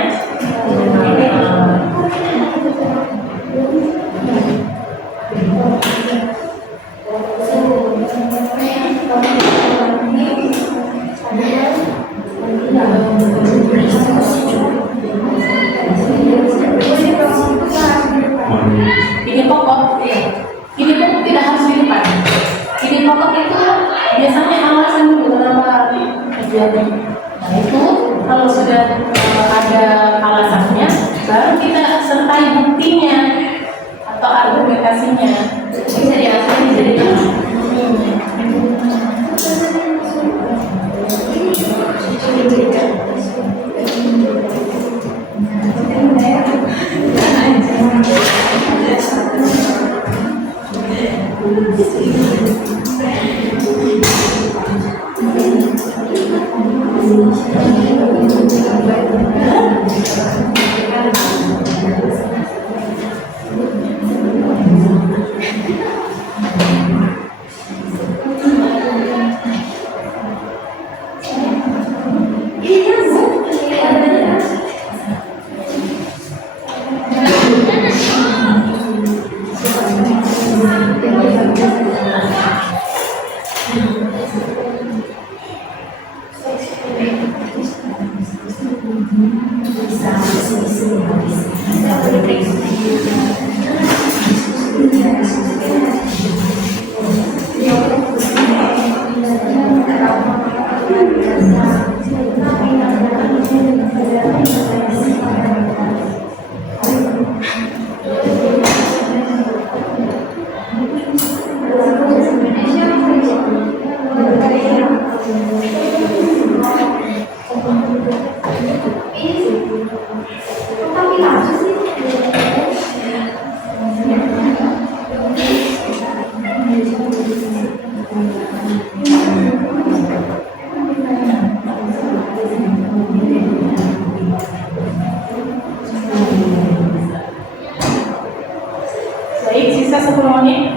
Baik, sisa 10 menit.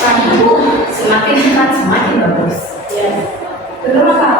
Nah, semakin cepat semakin bagus. Ya. Belum apa?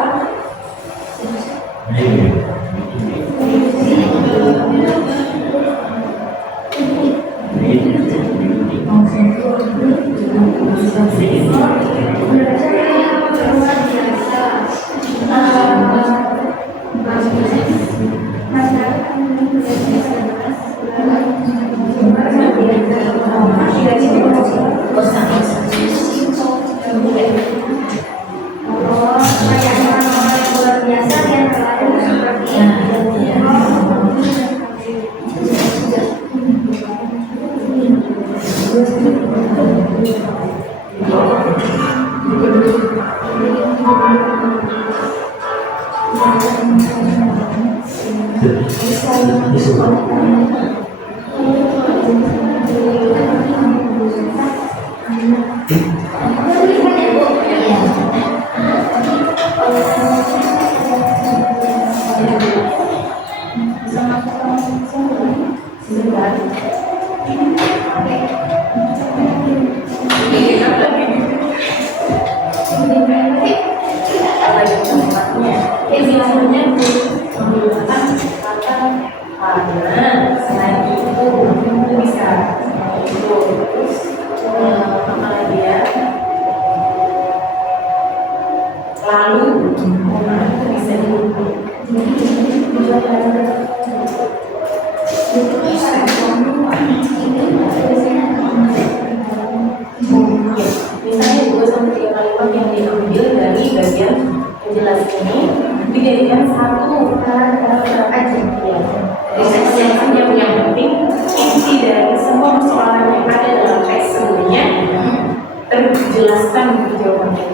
Misalnya 2 sampai 3 kalimat yang diambil dari bagian penjelasan ini dijadikan satu paragraf aja. Ya. Yang penting inti dari semua persoalan yang ada dalam teks sebenarnya terjelaskan di jawabannya.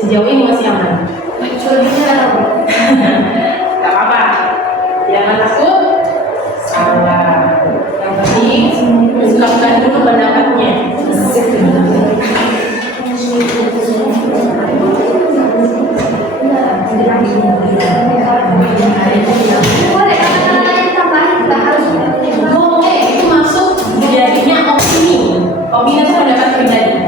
Sejauh ini masih aman. Gak apa-apa. Jangan takut salah. Yang penting ungkapkan dulu pendapatnya. Boleh, itu masuk jadinya opini. Opini itu pendapat pribadi.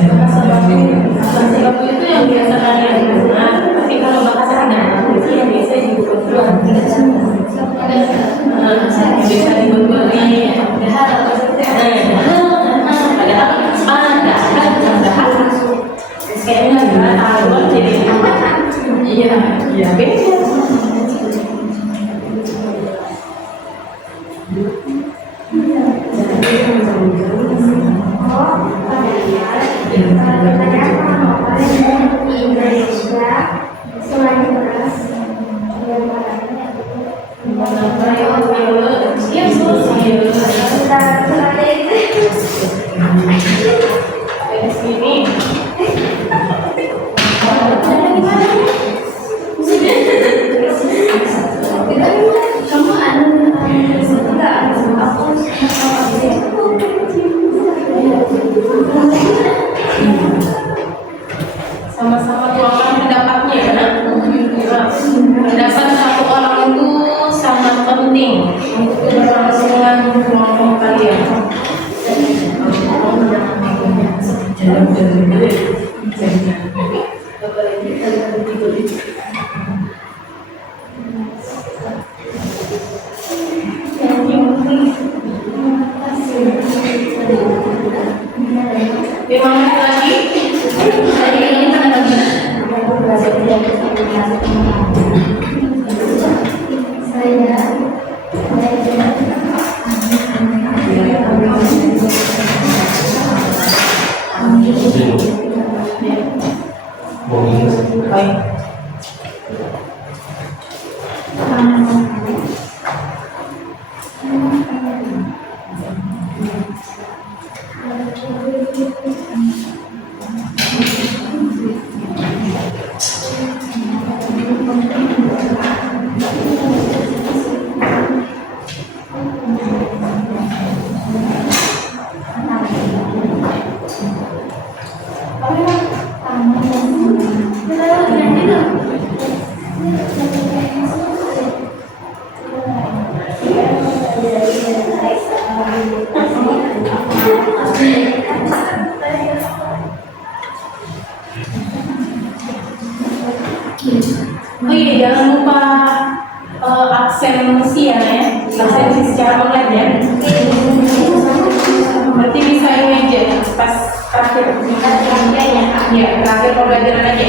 Sama-sama. bisa dibeli. Kayaknya nggak tahu jadi iya iya beda. Sama-sama tuangkan pendapatnya ya nak. Pendapat satu orang itu sangat penting untuk keberlangsungan kelompok kalian. Lima menit lagi. Baik. Oh iya, jangan lupa absensi ya, absensi secara online ya. Berarti bisa ini aja pas terakhir ya, terakhir pembelajaran aja.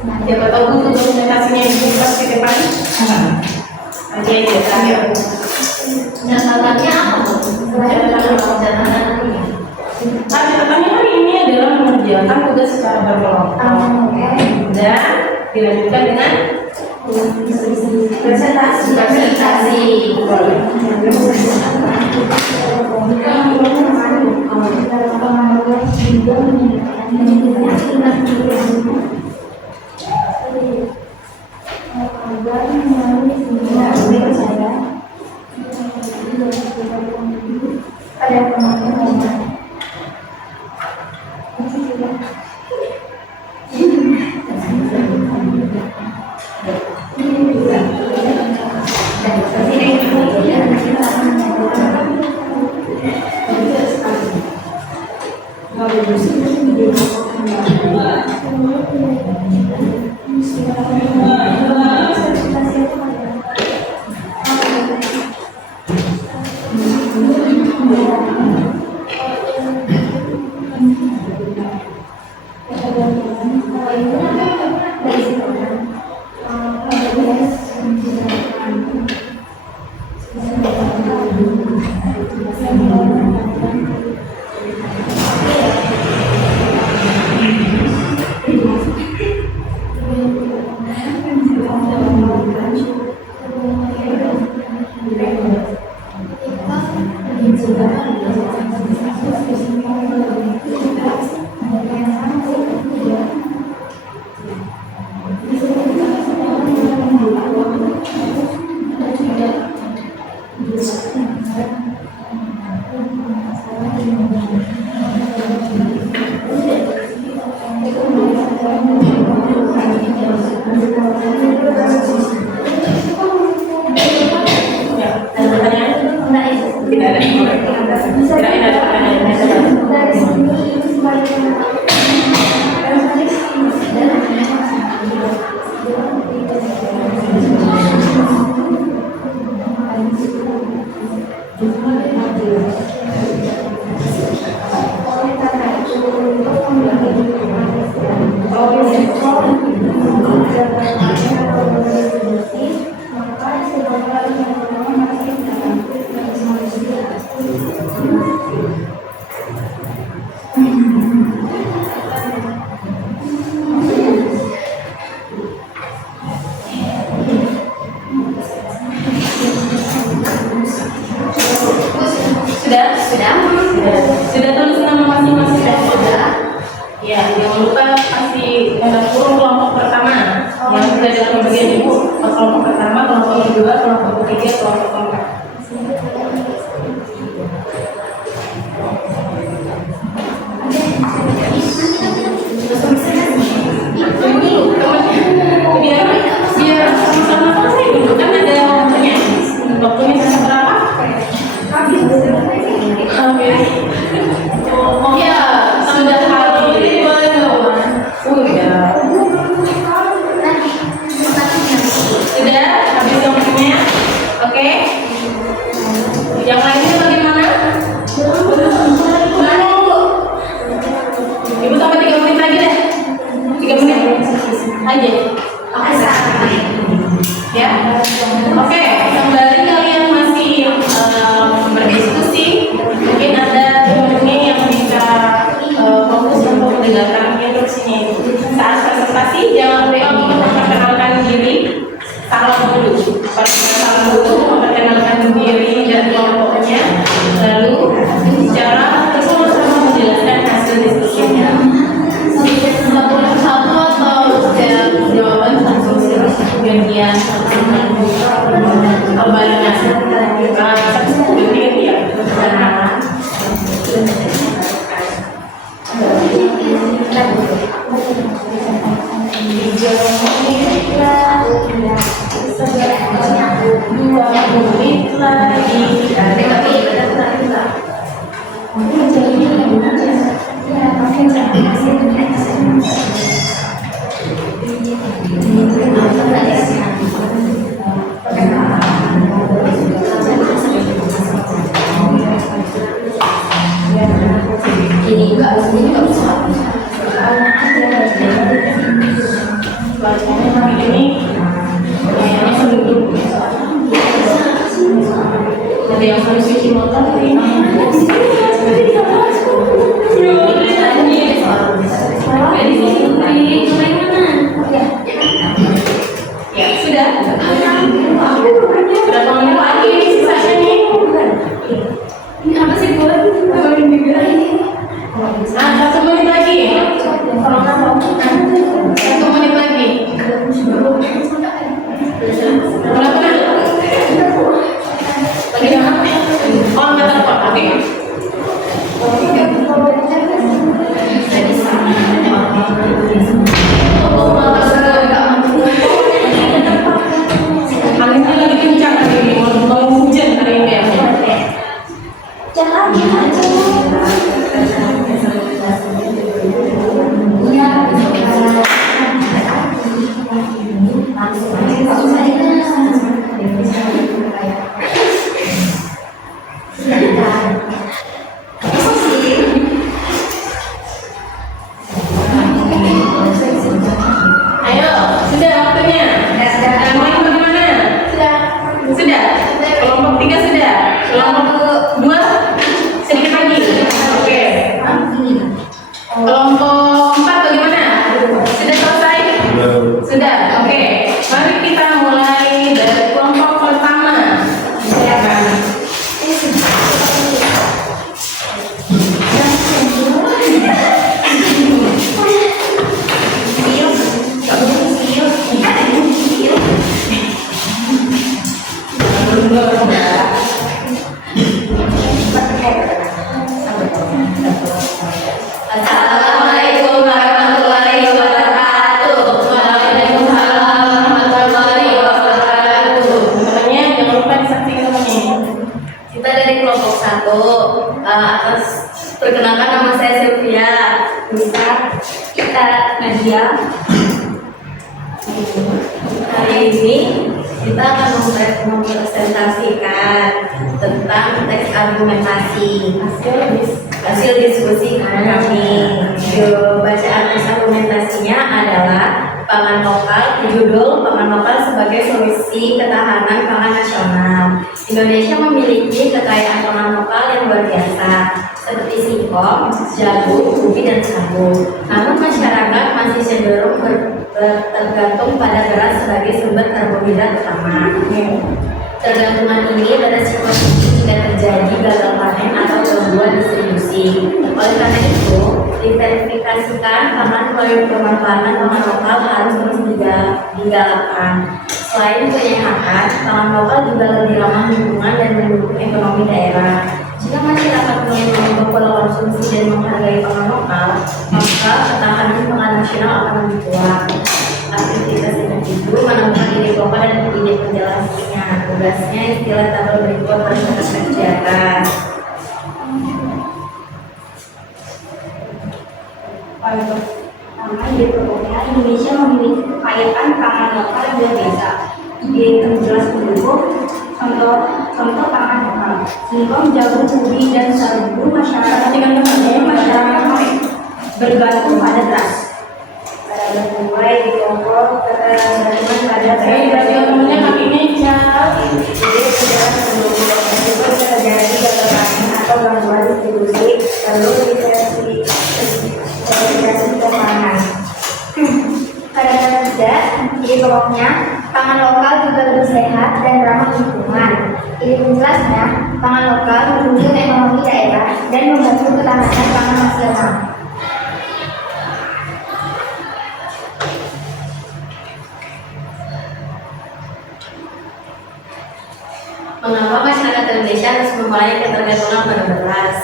Siapa tahu butuh dokumentasinya di pas ke depan. Nanti aja terakhir. Catatannya apa? Catatannya hari ini adalah mengerjakan tugas secara berkelompok dan dilanjutkan dengan Presentasi. aja. Oke, sama. Ya, oke. Kembali kalian masih berdiskusi. Mungkin ada teman-teman yang bisa fokus untuk mendengarkan instruksinya itu. Saat presentasi jangan lupa untuk memperkenalkan diri. Salam dulu, memperkenalkan diri dan kelompoknya. Lalu secara bersama-sama menjelaskan hasil diskusinya. Satu atau setiap jawaban langsung gantian Kembalinya ganti-ganti ya. Dua menit lagi. Ini enggak bisa. Bacanya hari ini kayaknya penduduk. Ada yang harus cuci motor hari ini. Ya sudah. Berapa menit lagi sisanya nih? Ini apa sih gue? Nah, 1 menit lagi. Satu menit lagi. Berapa menit? Lagi apa? Oh, nggak telepon. Oke. Anginnya lagi kencang hari ini. Mau hujan hari ini ya. Ayo, sudah waktunya. Yang lain bagaimana? Sudah. Kelompok 3 sudah. Kelompok 2 sedikit lagi. Oke. Kelompok 4 bagaimana? Sudah selesai? Sudah. Oke. Mari kita mulai dari kelompok pertama. Silakan. Assalamualaikum warahmatullahi wabarakatuh. Waalaikumsalam warahmatullahi wabarakatuh. Temannya jangan lupa disaksikan temannya. Kita dari kelompok 1. Atas perkenalkan nama saya Sylvia. Bisa kita Nadia. Hari ini kita akan mempresentasikan tentang teks argumentasi. Hasil diskusi kami. Bacaan teks argumentasinya adalah pangan lokal. Judul pangan lokal sebagai solusi ketahanan pangan nasional. Indonesia memiliki kekayaan pangan lokal yang luar biasa seperti singkong, jagung, ubi, dan sagu. Namun masyarakat masih cenderung tergantung pada beras sebagai sumber karbohidrat utama. Tergantungan ini beresiko jika terjadi gagal panen atau gangguan distribusi. Oleh karena itu, diverifikasikan pangan melalui pemanfaatan pangan lokal harus terus digalakkan. Selain penyehatan, pangan lokal juga lebih ramah lingkungan dan mendukung ekonomi daerah. Jika masyarakat mulai mengubah pola konsumsi dan menghargai pangan lokal, maka ketahanan pangan nasional akan lebih kuat. Aktivitas individu menemukan ide pokok dan ide penjelasannya. Tugasnya istilah tabel berikut berdasarkan di atas. Pertama, ide pokoknya Indonesia memiliki kekayaan pangan lokal yang luar biasa. Ide penjelas pendukung, contoh pangan lokal, singkong, jagung, ubi, dan sagu. Masyarakat bergantung pada beras. Paragraf 2 di pokok ketergantungan pada Berarti ngomongnya kakinya jauh. Jadi sejarah sebelum meskipun terjadi gagal panen atau gangguan distribusi perlu diversifikasi pangan. Paragraf 3 jadi pokoknya pangan lokal juga lebih sehat dan ramah lingkungan. Ini menjelasnya pangan lokal mendukung ekonomi daerah dan membantu ketahanan pangan nasional. Mengapa masyarakat Indonesia harus memulai ketergantungan pada beras?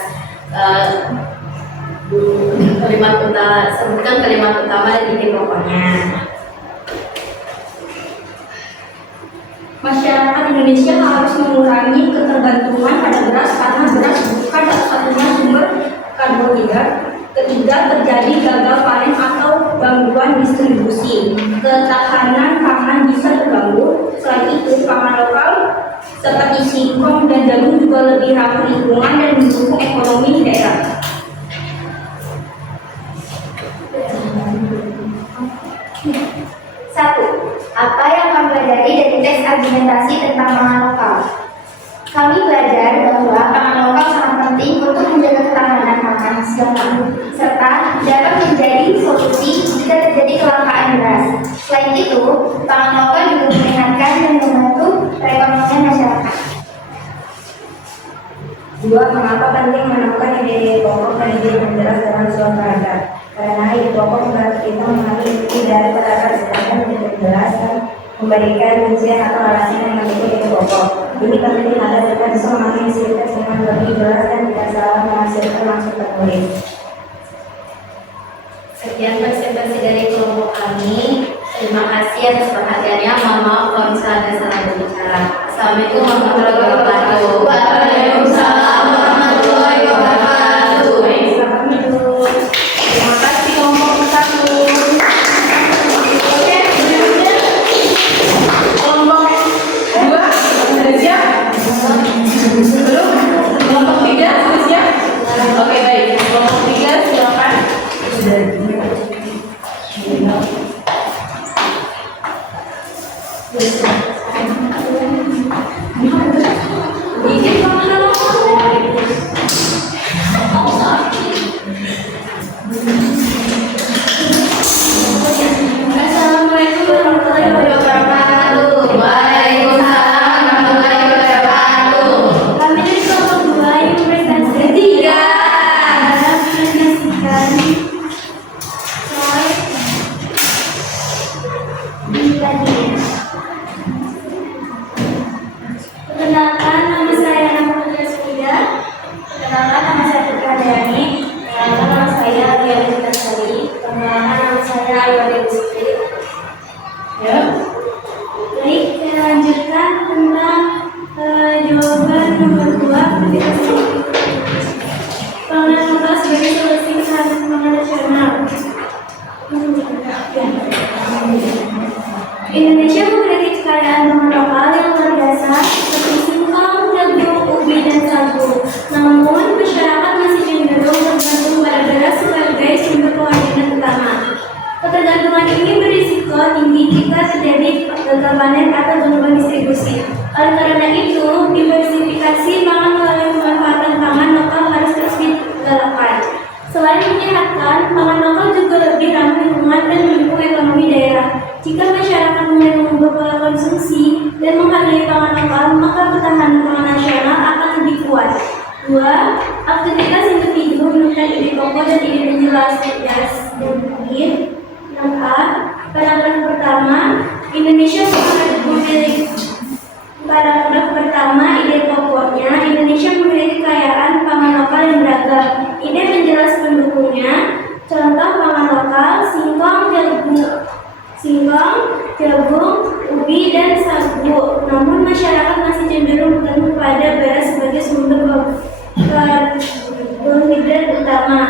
Sebutkan kalimat utama dan inti pokoknya. Masyarakat Indonesia harus mengurangi ketergantungan pada beras karena beras bukan satu-satunya sumber karbohidrat. Ketiga, terjadi gagal panen atau gangguan distribusi. Ketahanan pangan bisa terganggu. Selain itu, pangan lokal seperti singkong dan jagung juga lebih ramah lingkungan dan mendukung ekonomi daerah. Satu, apa yang kami pelajari dari teks argumentasi tentang pangan lokal? Kami belajar bahwa pangan lokal sangat penting untuk menjaga ketahanan pangan nasional, serta dapat menjadi solusi jika terjadi kelangkaan beras. Selain itu, pangan lokal juga menyehatkan dan membantu perekonomian masyarakat. Dua, mengapa penting menemukan ide pokok dan ide yang jelas dalam suatu paragraf? Karena ide pokok membantu kita memahami inti dari paragraf sedangkan tidak jelas dan memberikan rincian atau alasan yang mendukung ide pokok. Ini penting agar kita bisa memahami isi teks dengan lebih jelas dan tidak salah menghasilkan maksud penulis. Sekian presentasi dari kelompok kami. Terima kasih atas perhatiannya. Mohon maaf kalau misalnya ada salah berbicara. Assalamualaikum warahmatullahi wabarakatuh. Waalaikumsalam warahmatullahi wabarakatuh. Terima kasih kelompok 1. Oke, berikutnya kelompok 2 sudah siap? Belum? Kelompok 3 sudah siap? Oke, baik. Kelompok 3 silakan. Izin kemana? Assalamualaikum warahmatullahi wabarakatuh. Waalaikumsalam warahmatullahi wabarakatuh. Kami dari kelompok 2 yang presentasi 3 adalah menyaksikan Perkenalkan, nama saya Nama Suda. Perkenalkan, nama saya Putra Dayani. Perkenalkan, nama saya Alia Putasari. Perkenalkan, nama saya Ayu Sukri. Ya. Baik, saya lanjutkan tentang jawaban nomor 2. Pangan lokal sebagai solusi ketahanan pangan nasional. Indonesia memiliki kekayaan pangan lokal yang luar biasa seperti singkong, jagung, ubi, dan sagu. Namun, masyarakat masih cenderung tergantung pada beras sebagai sumber penghasilan utama. Ketergantungan ini berisiko tinggi jika terjadi gagal panen atau gangguan distribusi. Oleh karena itu, diversifikasi pangan melalui pemanfaatan pangan lokal harus terus digalakkan. Selain menyehatkan, pangan lokal juga lebih ramah lingkungan dan mendukung ekonomi daerah. Jika masyarakat mulai mengubah pola konsumsi dan menghargai pangan lokal, maka ketahanan pangan nasional akan lebih kuat. 2. Aktivitas individu menurut ide pokok dan ide penjelas dan mungkin. 6a. Paragraf pertama, Indonesia memiliki paragraf pertama ide pokoknya, Indonesia memiliki kekayaan pangan lokal yang beragam. Ide menjelas pendukungnya, contoh pangan lokal, singkong, jagung, ubi, dan sagu. Namun masyarakat masih cenderung bergantung pada beras sebagai sumber karbohidrat utama.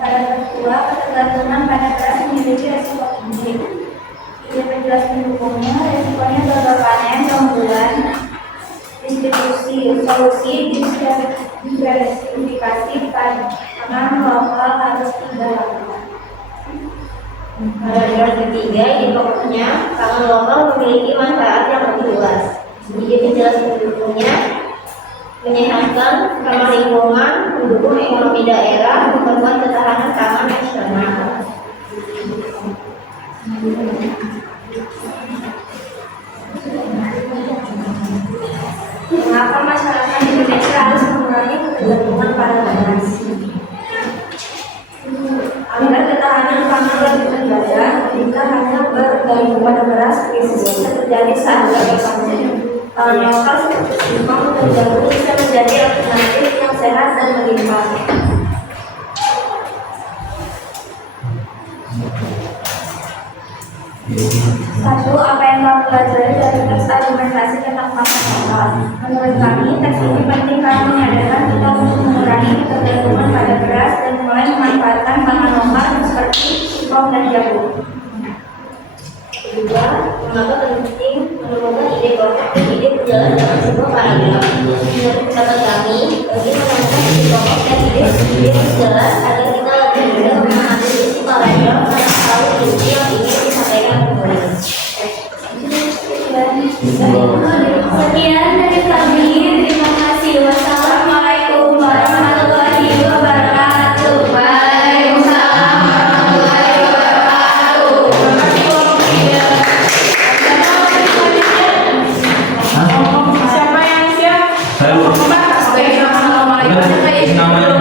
Paragraf 2, ketergantungan pada beras memiliki resiko tinggi. Ide penjelas pendukungnya, resikonya gagal panen, gangguan distribusi. Solusi diversifikasi pangan lokal harus digalakkan. Paragraf ketiga, ide pokoknya pangan lokal memiliki manfaat yang lebih luas. Ide penjelas pendukungnya menyehatkan ramah lingkungan, mendukung ekonomi daerah, memperkuat ketahanan pangan nasional. Mengapa masyarakat Indonesia harus mengurangi ketergantungan pada beras? Agar ketahanan pangan lebih terjaga, jika hanya bergantung pada beras, krisis bisa terjadi saat berpanen. Pangan lokal seperti singkong dan jagung bisa menjadi alternatif yang sehat dan melimpah. Satu, apa yang kamu pelajari dari teks argumentasi tentang pangan lokal? Menurut kami, teks ini penting karena menyadarkan kita untuk mengurangi ketergantungan pada beras dan mulai memanfaatkan pangan lokal seperti singkong dan jagung. Kedua, mengapa penting menemukan ide pokok dan ide penjelas dalam sebuah paragraf? Menurut pendapat kami, penting menemukan ide pokok dan ide penjelas agar kita lebih mudah memahami isi paragraf dan tahu isi yang ingin disampaikan penulis. Sekian dari kami, terima kasih. Wassalamualaikum warahmatullahi wabarakatuh. Waalaikumsalam warahmatullahi wabarakatuh. Siapa yang siap? Saya Oke, assalamualaikum. namanya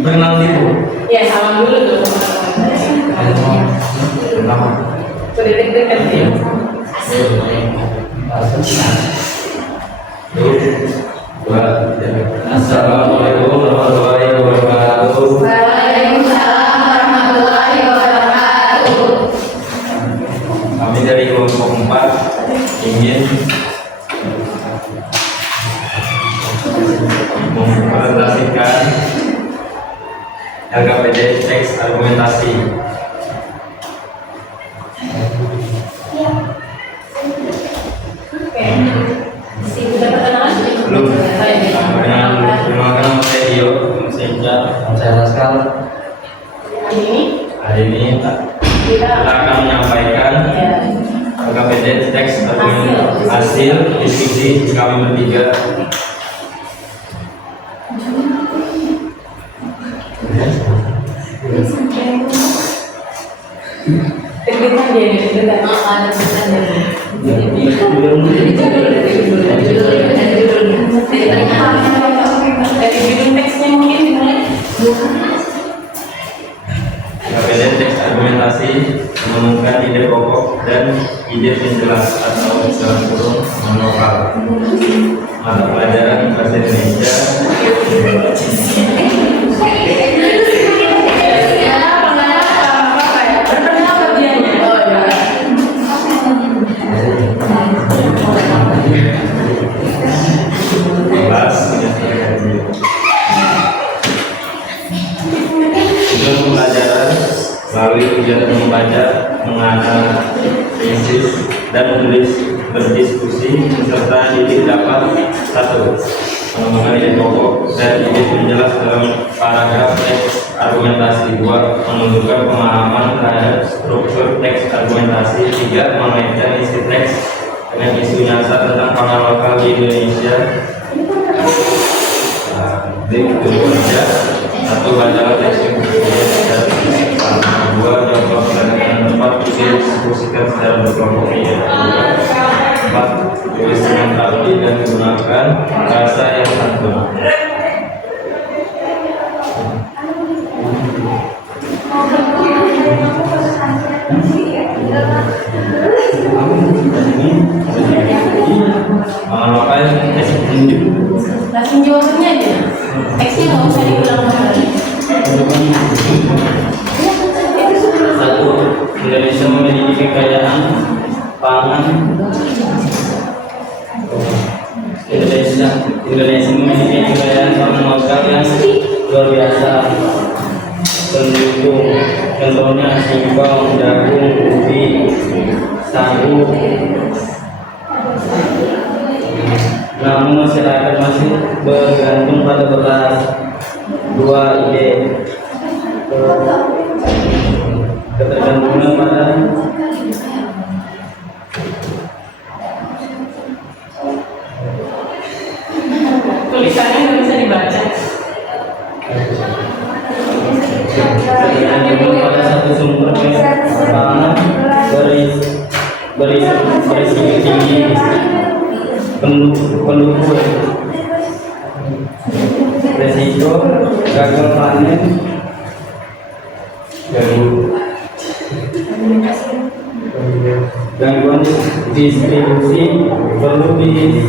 Perkenalan diri. Ya, salam dulu dong. Sudah deg-degan ya. Assalamualaikum warahmatullahi wabarakatuh. Waalaikumsalam warahmatullahi wabarakatuh. Kami dari kelompok 4 ingin mempresentasikan LKPD teks argumentasi. Oke. Sudah perkenalan? Belum. Baik. Perkenalkan nama saya Dio, saya Iqbal, saya Laskar. Hari ini kita akan menyampaikan Ya. LKPD teks argumentasi hasil diskusi kami bertiga. Deg-degan dia, deg-degan. Ada pesannya. Dari judul teksnya mungkin dimulai. LKPD teks argumentasi menemukan ide pokok dan ide penjelas atau dalam kurung lokal. Mata pelajaran bahasa Indonesia. Berpendapat dianya. Oh ya. Kelas tujuan pembelajaran melalui kegiatan membaca, menganalisis dan menulis berdiskusi beserta didik dapat 1. Menemukan ide pokok dan ide penjelas dalam paragraf teks argumentasi. 2. Menunjukkan pemahaman terhadap struktur teks argumentasi. 3. Mengaitkan isi teks dengan isu nyata tentang pangan lokal di Indonesia. Kedua, 1. Bacalah teks yang berbeda. 2. Contoh pertanyaan tempat didiskusikan secara berkelompok. 4. Tulis dengan rapi dan gunakan bahasa yang santun. Mau bertemu dengan santri pendukung. Contohnya singkong, jagung, ubi, sagu. Namun masyarakat masih bergantung pada beras. 2 ide ketergantungan pada Tulisannya nggak bisa dibaca. ketergantungan pada satu sumber pangan berisiko tinggi pendukung resiko gagal panen gangguan distribusi perlu bisa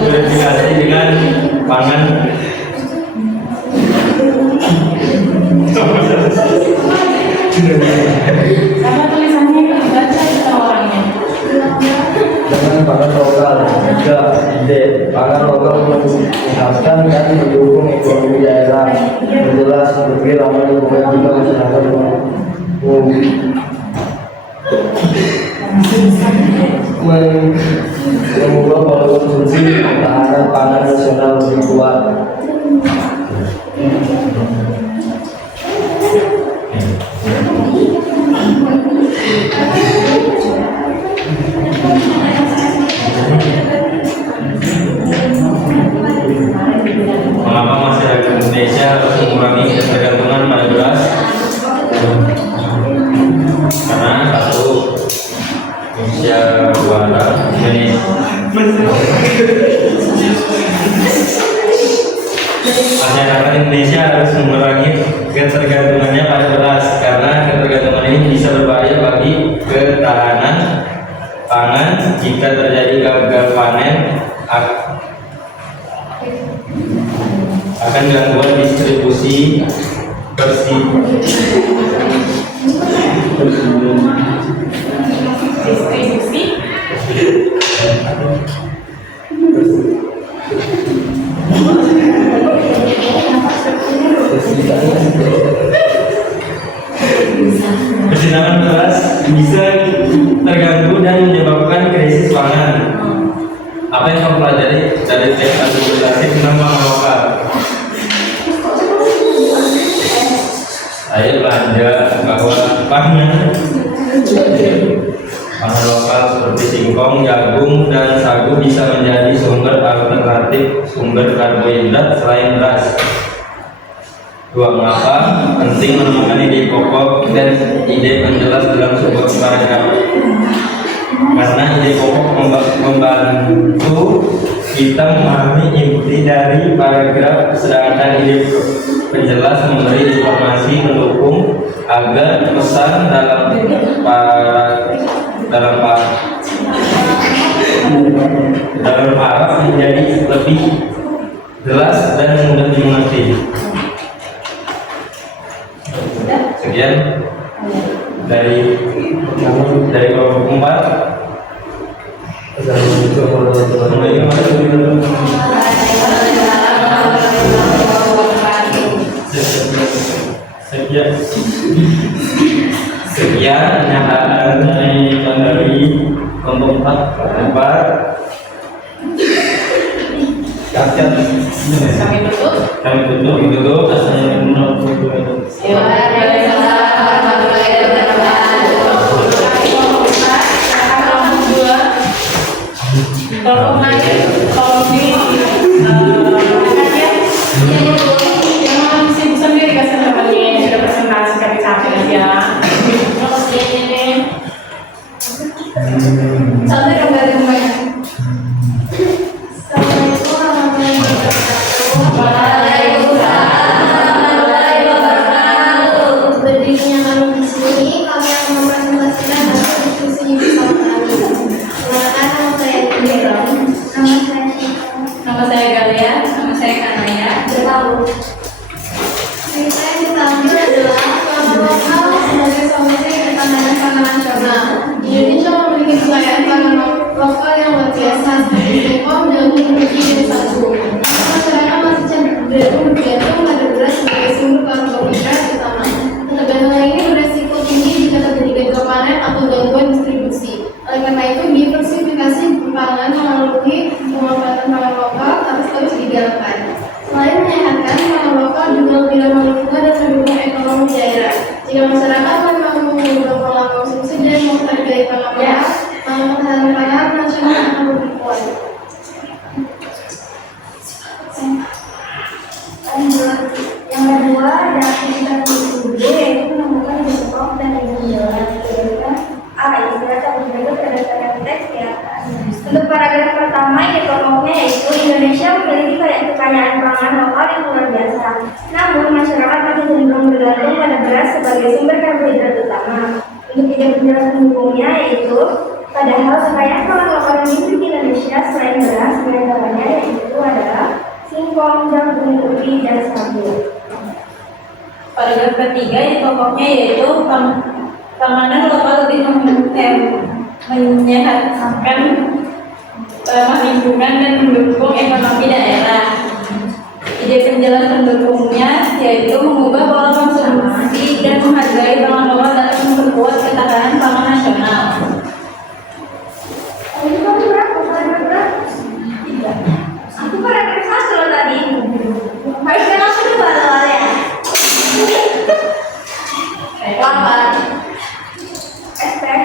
verifikasi dengan pangan Sama tulisannya nggak dibaca kita orangnya. dengan pangan lokal. Juga ide pangan lokal meningkatkan dan mendukung ekonomi daerah. Jelas sebagai ramah lingkungan juga masyarakat mengubah pola konsumsi ketahanan pangan nasional lebih kuat. Mengapa masyarakat Indonesia harus mengurangi ketergantungan pada beras? Karena satu, masyarakat Indonesia harus mengurangi ketergantungannya pada beras karena ketergantungan ini bisa berbahaya bagi ketahanan pangan jika terjadi gagal panen akan gangguan distribusi Distribusi persidangan beras bisa terganggu dan menyebabkan krisis pangan. Apa yang kamu pelajari dari teks argumentasi tentang pangan lokal? Saya belajar bahwa pangan lokal seperti singkong, jagung, dan sagu bisa menjadi sumber alternatif sumber karbohidrat selain beras. 2. Mengapa penting menemukan ide pokok dan ide penjelas dalam sebuah paragraf? Karena ide pokok membantu kita memahami inti dari paragraf, sedangkan ide penjelas memberi informasi pendukung agar pesan dalam paragraf menjadi lebih jelas dan mudah dimengerti. Sekian dari kelompok 4. Assalamualaikum warahmatullahi wabarakatuh. Sekian pernyataan dari kelompok 4. Kami tutup. Assalamualaikum. kalau kemarin kalau di yang sibuk sendiri kasih temannya sudah presentasi kami capek aja. Terus ini Sampai dong dari rumahnya. Assalamualaikum warahmatullahi wabarakatuh. Waalaikumsalam warahmatullahi ketahanan pangan nasional. Indonesia memiliki kekayaan pangan lokal yang luar biasa seperti singkong, jagung, ubi, dan sagu. Masyarakat masih cenderung bergantung pada beras sebagai sumber karbohidrat utama. Ketergantungan ini beresiko tinggi jika terjadi gagal panen atau gangguan distribusi. Oleh karena itu, diversifikasi pangan melalui pemanfaatan pangan lokal harus terus digalakkan. Selain menyehatkan, pangan lokal juga lebih ramah lingkungan dan mendukung ekonomi daerah. Jika masyarakat memang mengubah pola konsumsi dan menghargai pangan lokal, maka ketahanan pangan nasional akan lebih kuat. Yang kedua ada aktivitas B, yaitu menemukan besok dan menjelaskan A. Istilah berbentuk berdasarkan teks di atas. Untuk paragraf pertama, ide pokoknya yaitu Indonesia memiliki kekayaan pangan lokal yang luar biasa. Namun, masyarakat masih cenderung bergantung pada beras sebagai sumber karbohidrat utama. Untuk ide penjelasan pendukungnya yaitu, padahal kekayaan pangan lokal yang dimiliki Indonesia selain beras, diantaranya yaitu adalah singkong, jagung, ubi, dan sagu. Paragraf ketiga di pokoknya yaitu panganan lokal lebih menyehatkan ramah lingkungan dan mendukung ekonomi daerah. Ide penjelasan pendukungnya yaitu mengubah pola konsumsi dan menghargai pangan lokal dalam memperkuat ketahanan pangan nasional. Aku paragraf 1 loh tadi. Harusnya langsung dua soalnya. Lambat. Aspek.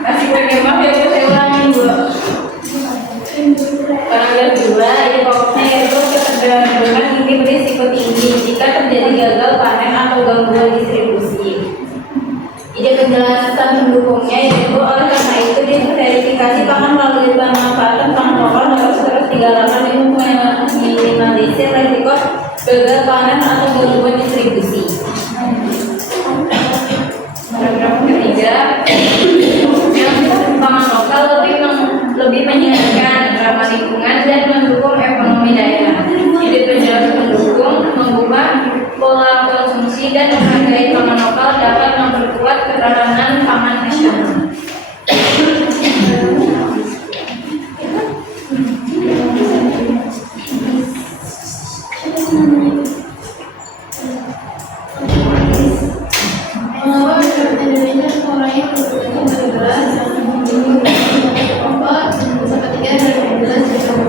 Masih pakai maaf ya, Bu, saya ulangi, Bu. Paragraf 2, ide pokoknya yaitu ketergantungan ini berisiko tinggi jika terjadi gagal panen atau gangguan distribusi. Ide penjelasan pendukungnya yaitu oleh karena itu diverifikasi pangan melalui pemanfaatan pangan lokal harus terus digalakkan untuk meminimalisir risiko gagal panen atau gangguan distribusi. Paragraf ketiga, yang pangan lokal lebih menyehatkan, ramah lingkungan dan mendukung ekonomi daerah. Ide penjelasan pendukung mengubah pola konsumsi dan menghargai pangan lokal dapat memperkuat ketahanan pangan nasional. Mengapa masyarakat Indonesia semuanya bergantung pada beras yang keempat, sepertiga dari beras juga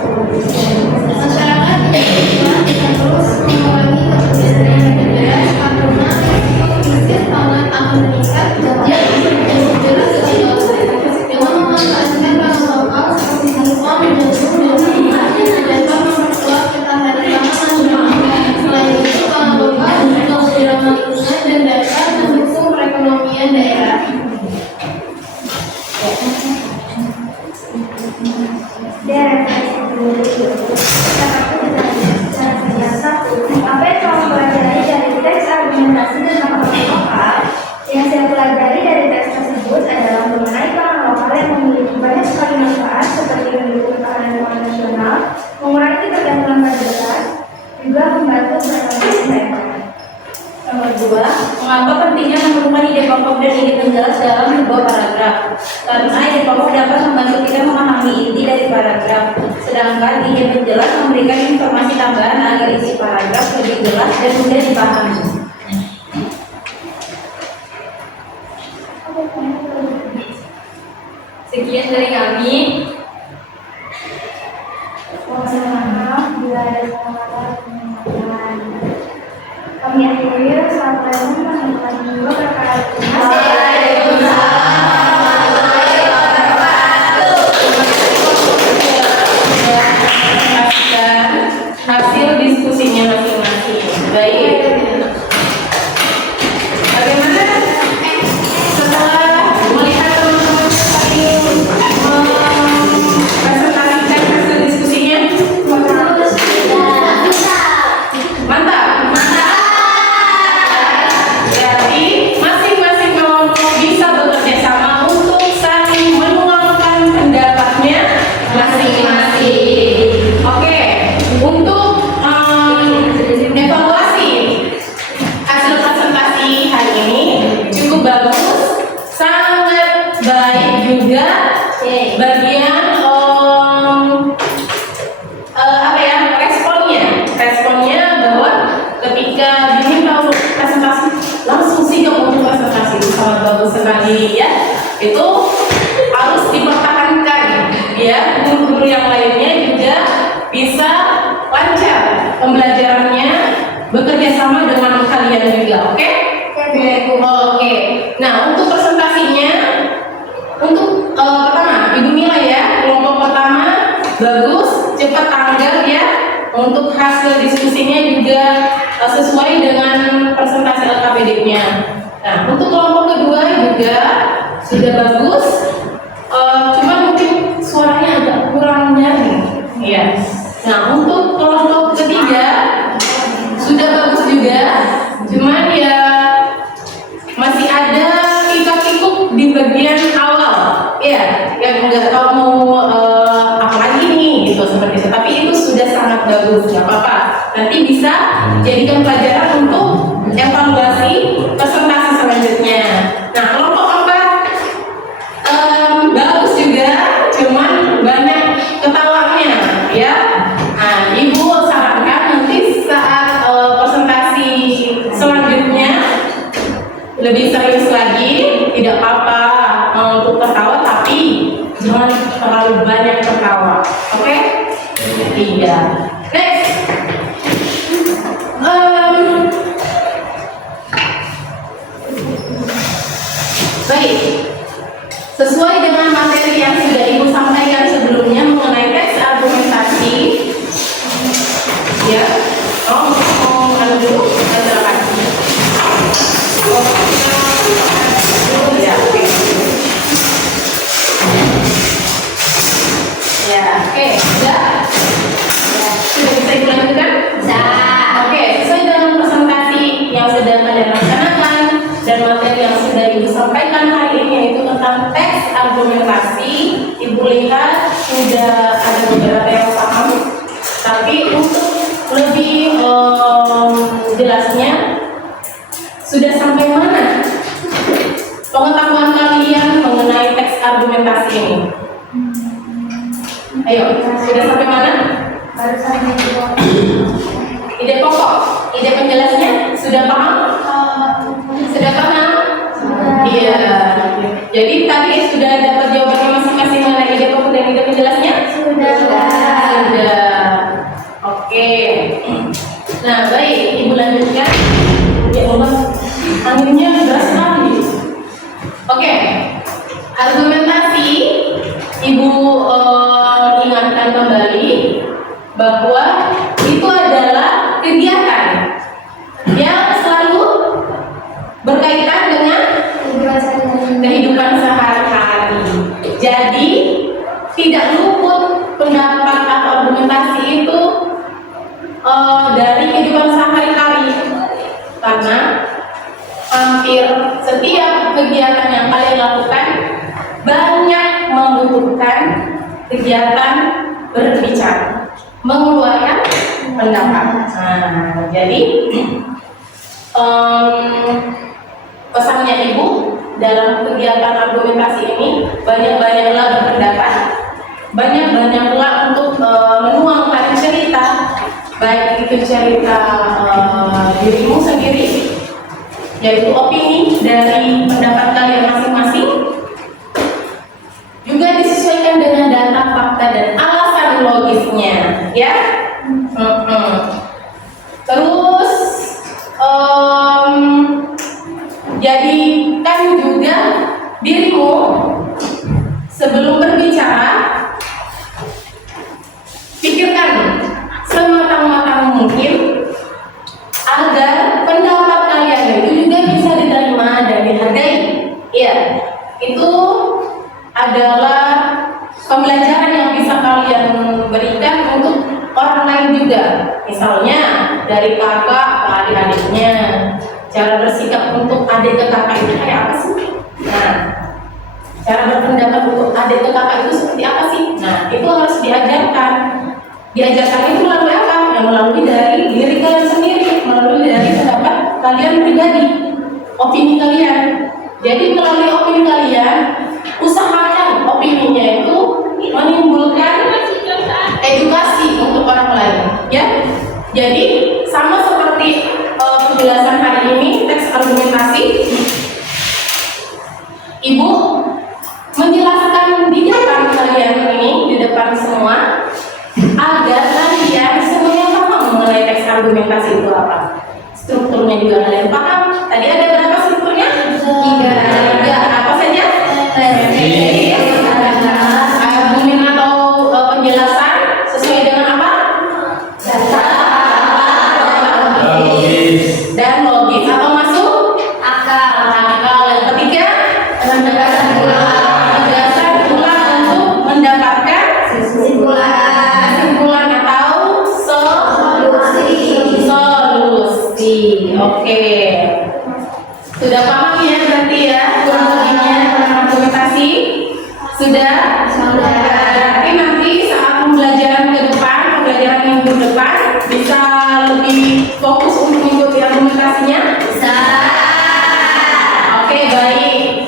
masyarakat Indonesia akan terus mengurangi ketersediaan daging beras karena risiko krisis pangan akan meningkat jika daging beras dengan memanfaatkan pangan lokal seperti singkong, jagung, dan ubi dapat memperkuat ketahanan pangan nasional. Selain itu, pangan lokal juga lebih ramah lingkungan dan dapat mendukung perekonomian daerah. Apa yang kamu pelajari dari teks argumentasi dan pangan lokal? Yang saya pelajari dari teks tersebut adalah mengenai pangan lokal yang memiliki banyak sekali manfaat seperti mendukung ketahanan pangan nasional, mengurangi ketergantungan pada beras, juga membantu perekonomian daerah. Nomor 2, mengapa pentingnya menemukan ide pokok dan ide penjelas dalam sebuah paragraf? Karena ide pokok dapat membantu kita memahami inti dari paragraf, sedangkan ide penjelas memberikan informasi tambahan agar isi paragraf lebih jelas dan mudah dipahami. Sekian dari kami. Mohon maaf bila ada salah penyampaian. Kami akhiri. Assalamualaikum warahmatullahi wabarakatuh. Hasil diskusinya masing-masing. Baik. Bagaimana setelah melihat teman-teman saling presentasikan hasil diskusinya? Mantap. Jadi masing-masing kelompok itu harus dipertahankan ya. Guru-guru yang lainnya juga bisa lancar pembelajarannya, bekerja sama dengan kalian juga, oke? Oke. Nah, untuk presentasinya, untuk pertama Ibu Mila ya, kelompok pertama bagus, cepat tanggap ya. Untuk hasil diskusinya juga sesuai dengan presentasi LKPD-nya. Nah, untuk kelompok kedua juga sudah bagus, cuma mungkin suaranya agak kurang nyaring ya. Nah, untuk kelompok ketiga sudah bagus juga, cuman ya masih ada kikuk-kikuk di bagian awal ya, yang nggak tahu mau apa lagi nih gitu, seperti itu. Tapi itu sudah sangat bagus, nggak apa-apa, nanti bisa jadikan pelajaran untuk evaluasi presentasi selanjutnya. Nah, kelompok empat bagus juga, cuman banyak ketawanya ya. Nah, Ibu sarankan nanti saat presentasi selanjutnya lebih serius lagi, tidak apa-apa untuk tertawa, tapi jangan terlalu banyak tertawa, oke? Iya. Next. Baik. Sesuai dengan materi yang sudah Ibu sampaikan sebelumnya mengenai teks argumentasi, ya. Mau dulu, silakan. Ya, oke. Ya, oke, sudah. Sudah bisa dilanjutkan? Bisa. Oke, sesuai dengan presentasi yang sedang kalian laksanakan dan materi yang sudah Ibu sampaikan hari ini, yaitu tentang teks argumentasi, Ibu lihat sudah ada beberapa yang paham. Tapi untuk lebih jelasnya, sudah sampai mana pengetahuan kalian mengenai teks argumentasi ini? Ayo, sudah sampai mana? Baru sampai Ide pokok, ide penjelasnya sudah paham? Sudah paham? Iya. Jadi tadi sudah dapat jawabannya masing-masing mengenai ide pokok dan ide penjelasnya? Sudah. Sudah. Oke. Nah, baik, Ibu lanjutkan. Ya Allah, anginnya deras sekali. Oke. Argumentasi, Ibu ingatkan kembali bahwa itu adalah kegiatan yang selalu berkaitan dengan kehidupan sehari-hari. Jadi tidak luput pendapat atau argumentasi itu dari kehidupan sehari-hari, karena hampir setiap kegiatan yang kalian lakukan banyak membutuhkan kegiatan berbicara, mengeluarkan pendapat. Nah, jadi pesannya Ibu dalam kegiatan argumentasi ini, banyak-banyaklah berpendapat, banyak-banyaklah untuk menuangkan cerita, baik itu cerita dirimu sendiri, yaitu opini dari pendapat kalian masing-masing, juga disesuaikan dengan data, fakta, dan alasan logisnya, ya. Terus jadikan juga dirimu sebelum berbicara, pikirkan sematang-matang mungkin agar pendapat kalian itu juga bisa diterima dan dihargai. Iya, itu adalah pembelajaran yang bisa kalian berikan untuk orang lain juga. Misalnya dari kakak ke adik-adiknya, cara bersikap untuk adik ke kakak itu kayak apa sih? Nah, cara berpendapat untuk adik ke kakak itu seperti apa sih? Nah, itu harus diajarkan. Diajarkan itu melalui apa? Yang melalui dari diri kalian sendiri, melalui dari pendapat kalian pribadi, opini kalian. Jadi melalui opini kalian, usahakan opininya itu menimbulkan edukasi untuk orang lain, ya. Jadi sama seperti penjelasan hari ini, teks argumentasi, Ibu argumentasi itu apa? Strukturnya juga kalian paham? Tadi ada berapa strukturnya? 3. Apa saja? Argumen atau penjelasan sesuai dengan apa? Logis. Dan logis. Apa masuk? Akal. Yang ketiga? Penjelasan ulang untuk mendapatkan kesimpulan atau solusi. Oke. Sudah paham ya berarti ya kurang lebihnya tentang argumentasi? Sudah? Berarti nanti saat pembelajaran ke depan, pembelajaran minggu depan bisa lebih fokus untuk mengikuti argumentasinya? Bisa. Oke, baik.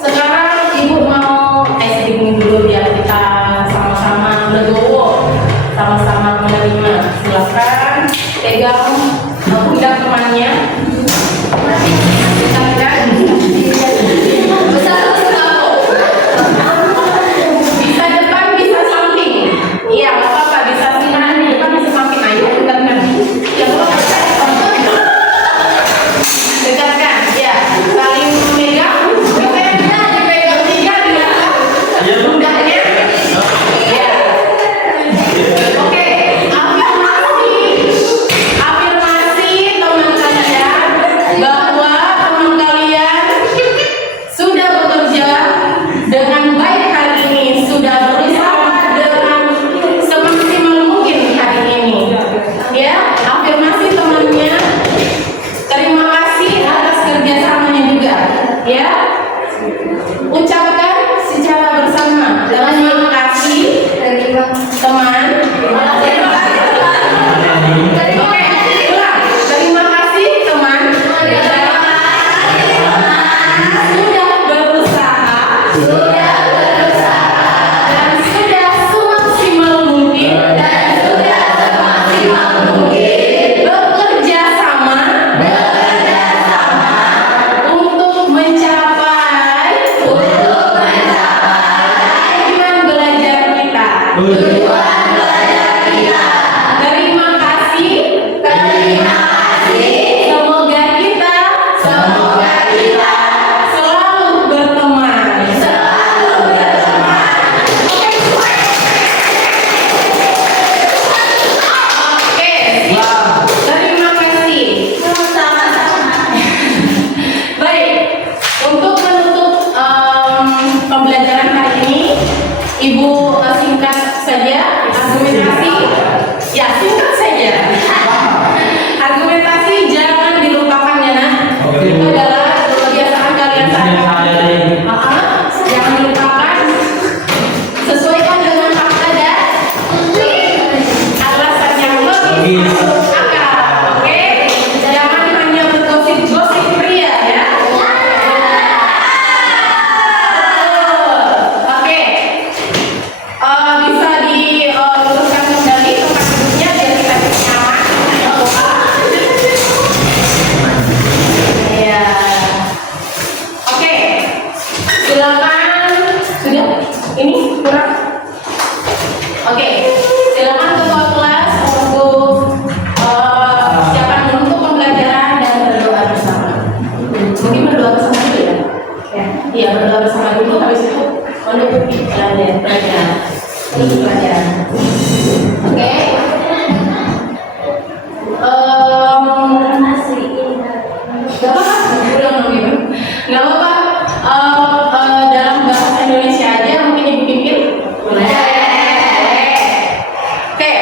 Sekarang ibu mau sedikit dulu biar kita sama-sama legowo, sama-sama menerima. Silakan pegang pundak temannya. Silakan. Bisa depan, bisa samping. Iya, nggak apa-apa. Bisa kanan, depan, bisa samping. Ayo, dekatkan. Ya, dekatkan. Ya, saling memegang. Dipegang 3 dengan pundaknya. Ya. Oke, afirmasi teman kalian bahwa teman kalian sudah bekerja dengan baik hari ini, sudah berusaha dengan semaksimal mungkin hari ini. Ya, afirmasi temannya. Terima kasih atas kerjasamanya juga. Ya, ucapkan secara bersama. Terima kasih teman. Oke, ulang. Terima kasih teman. Sudah berusaha dan sudah semaksimal mungkin bekerja sama untuk mencapai tujuan belajar kita. Terima kasih. Semoga kita selalu berteman. Oke, terima kasih. Baik, untuk menutup pembelajaran hari ini, Ibu singkat saja argumentasi. Ya, singkat saja. Argumentasi jangan dilupakan ya, Nak. Itu adalah kebiasaan kalian sehari-hari. Jangan dilupakan. Sesuaikan dengan fakta dan alasan yang logis masuk akal. Oke, jangan hanya bergosip-gosip pria ya. Oke, bisa diluruskan kembali tempat duduknya biar kita nyaman. Ya. Oke, silakan. Sudah? Ini kurang? Oke, silakan ketua kelas untuk siapkan untuk pembelajaran dan berdoa bersama. Mungkin berdoa bersama dulu ya? Iya, berdoa bersama dulu. Habis itu menutupi pelajaran. Ini pelajaran. Oke. Gak apa-apa. Ulang dong Ibu. Gak apa-apa. Dalam bahasa Indonesia aja mungkin Ibu pimpin. Boleh. Oke.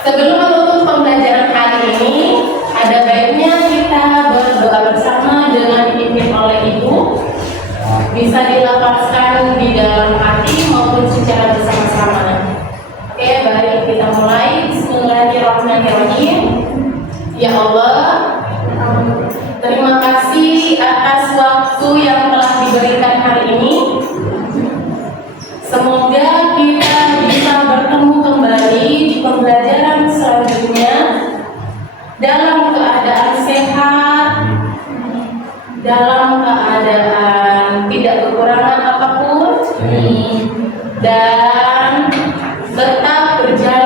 Sebelum menutup pembelajaran hari ini, ada baiknya kita berdoa bersama dengan dipimpin oleh Ibu. Bisa dilapaskan di dalam hati maupun secara bersama-sama. Oke, baik, kita mulai. Bismillahirrahmanirrahim. Ya Allah, terima kasih atas waktu yang telah diberikan hari ini. Semoga kita bisa bertemu kembali di pembelajaran selanjutnya dalam keadaan sehat, dalam keadaan tidak kekurangan apapun, dan tetap berjalan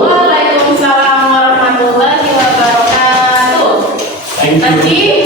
Waalaikumsalam warahmatullahi wabarakatuh. Thank you. Tadi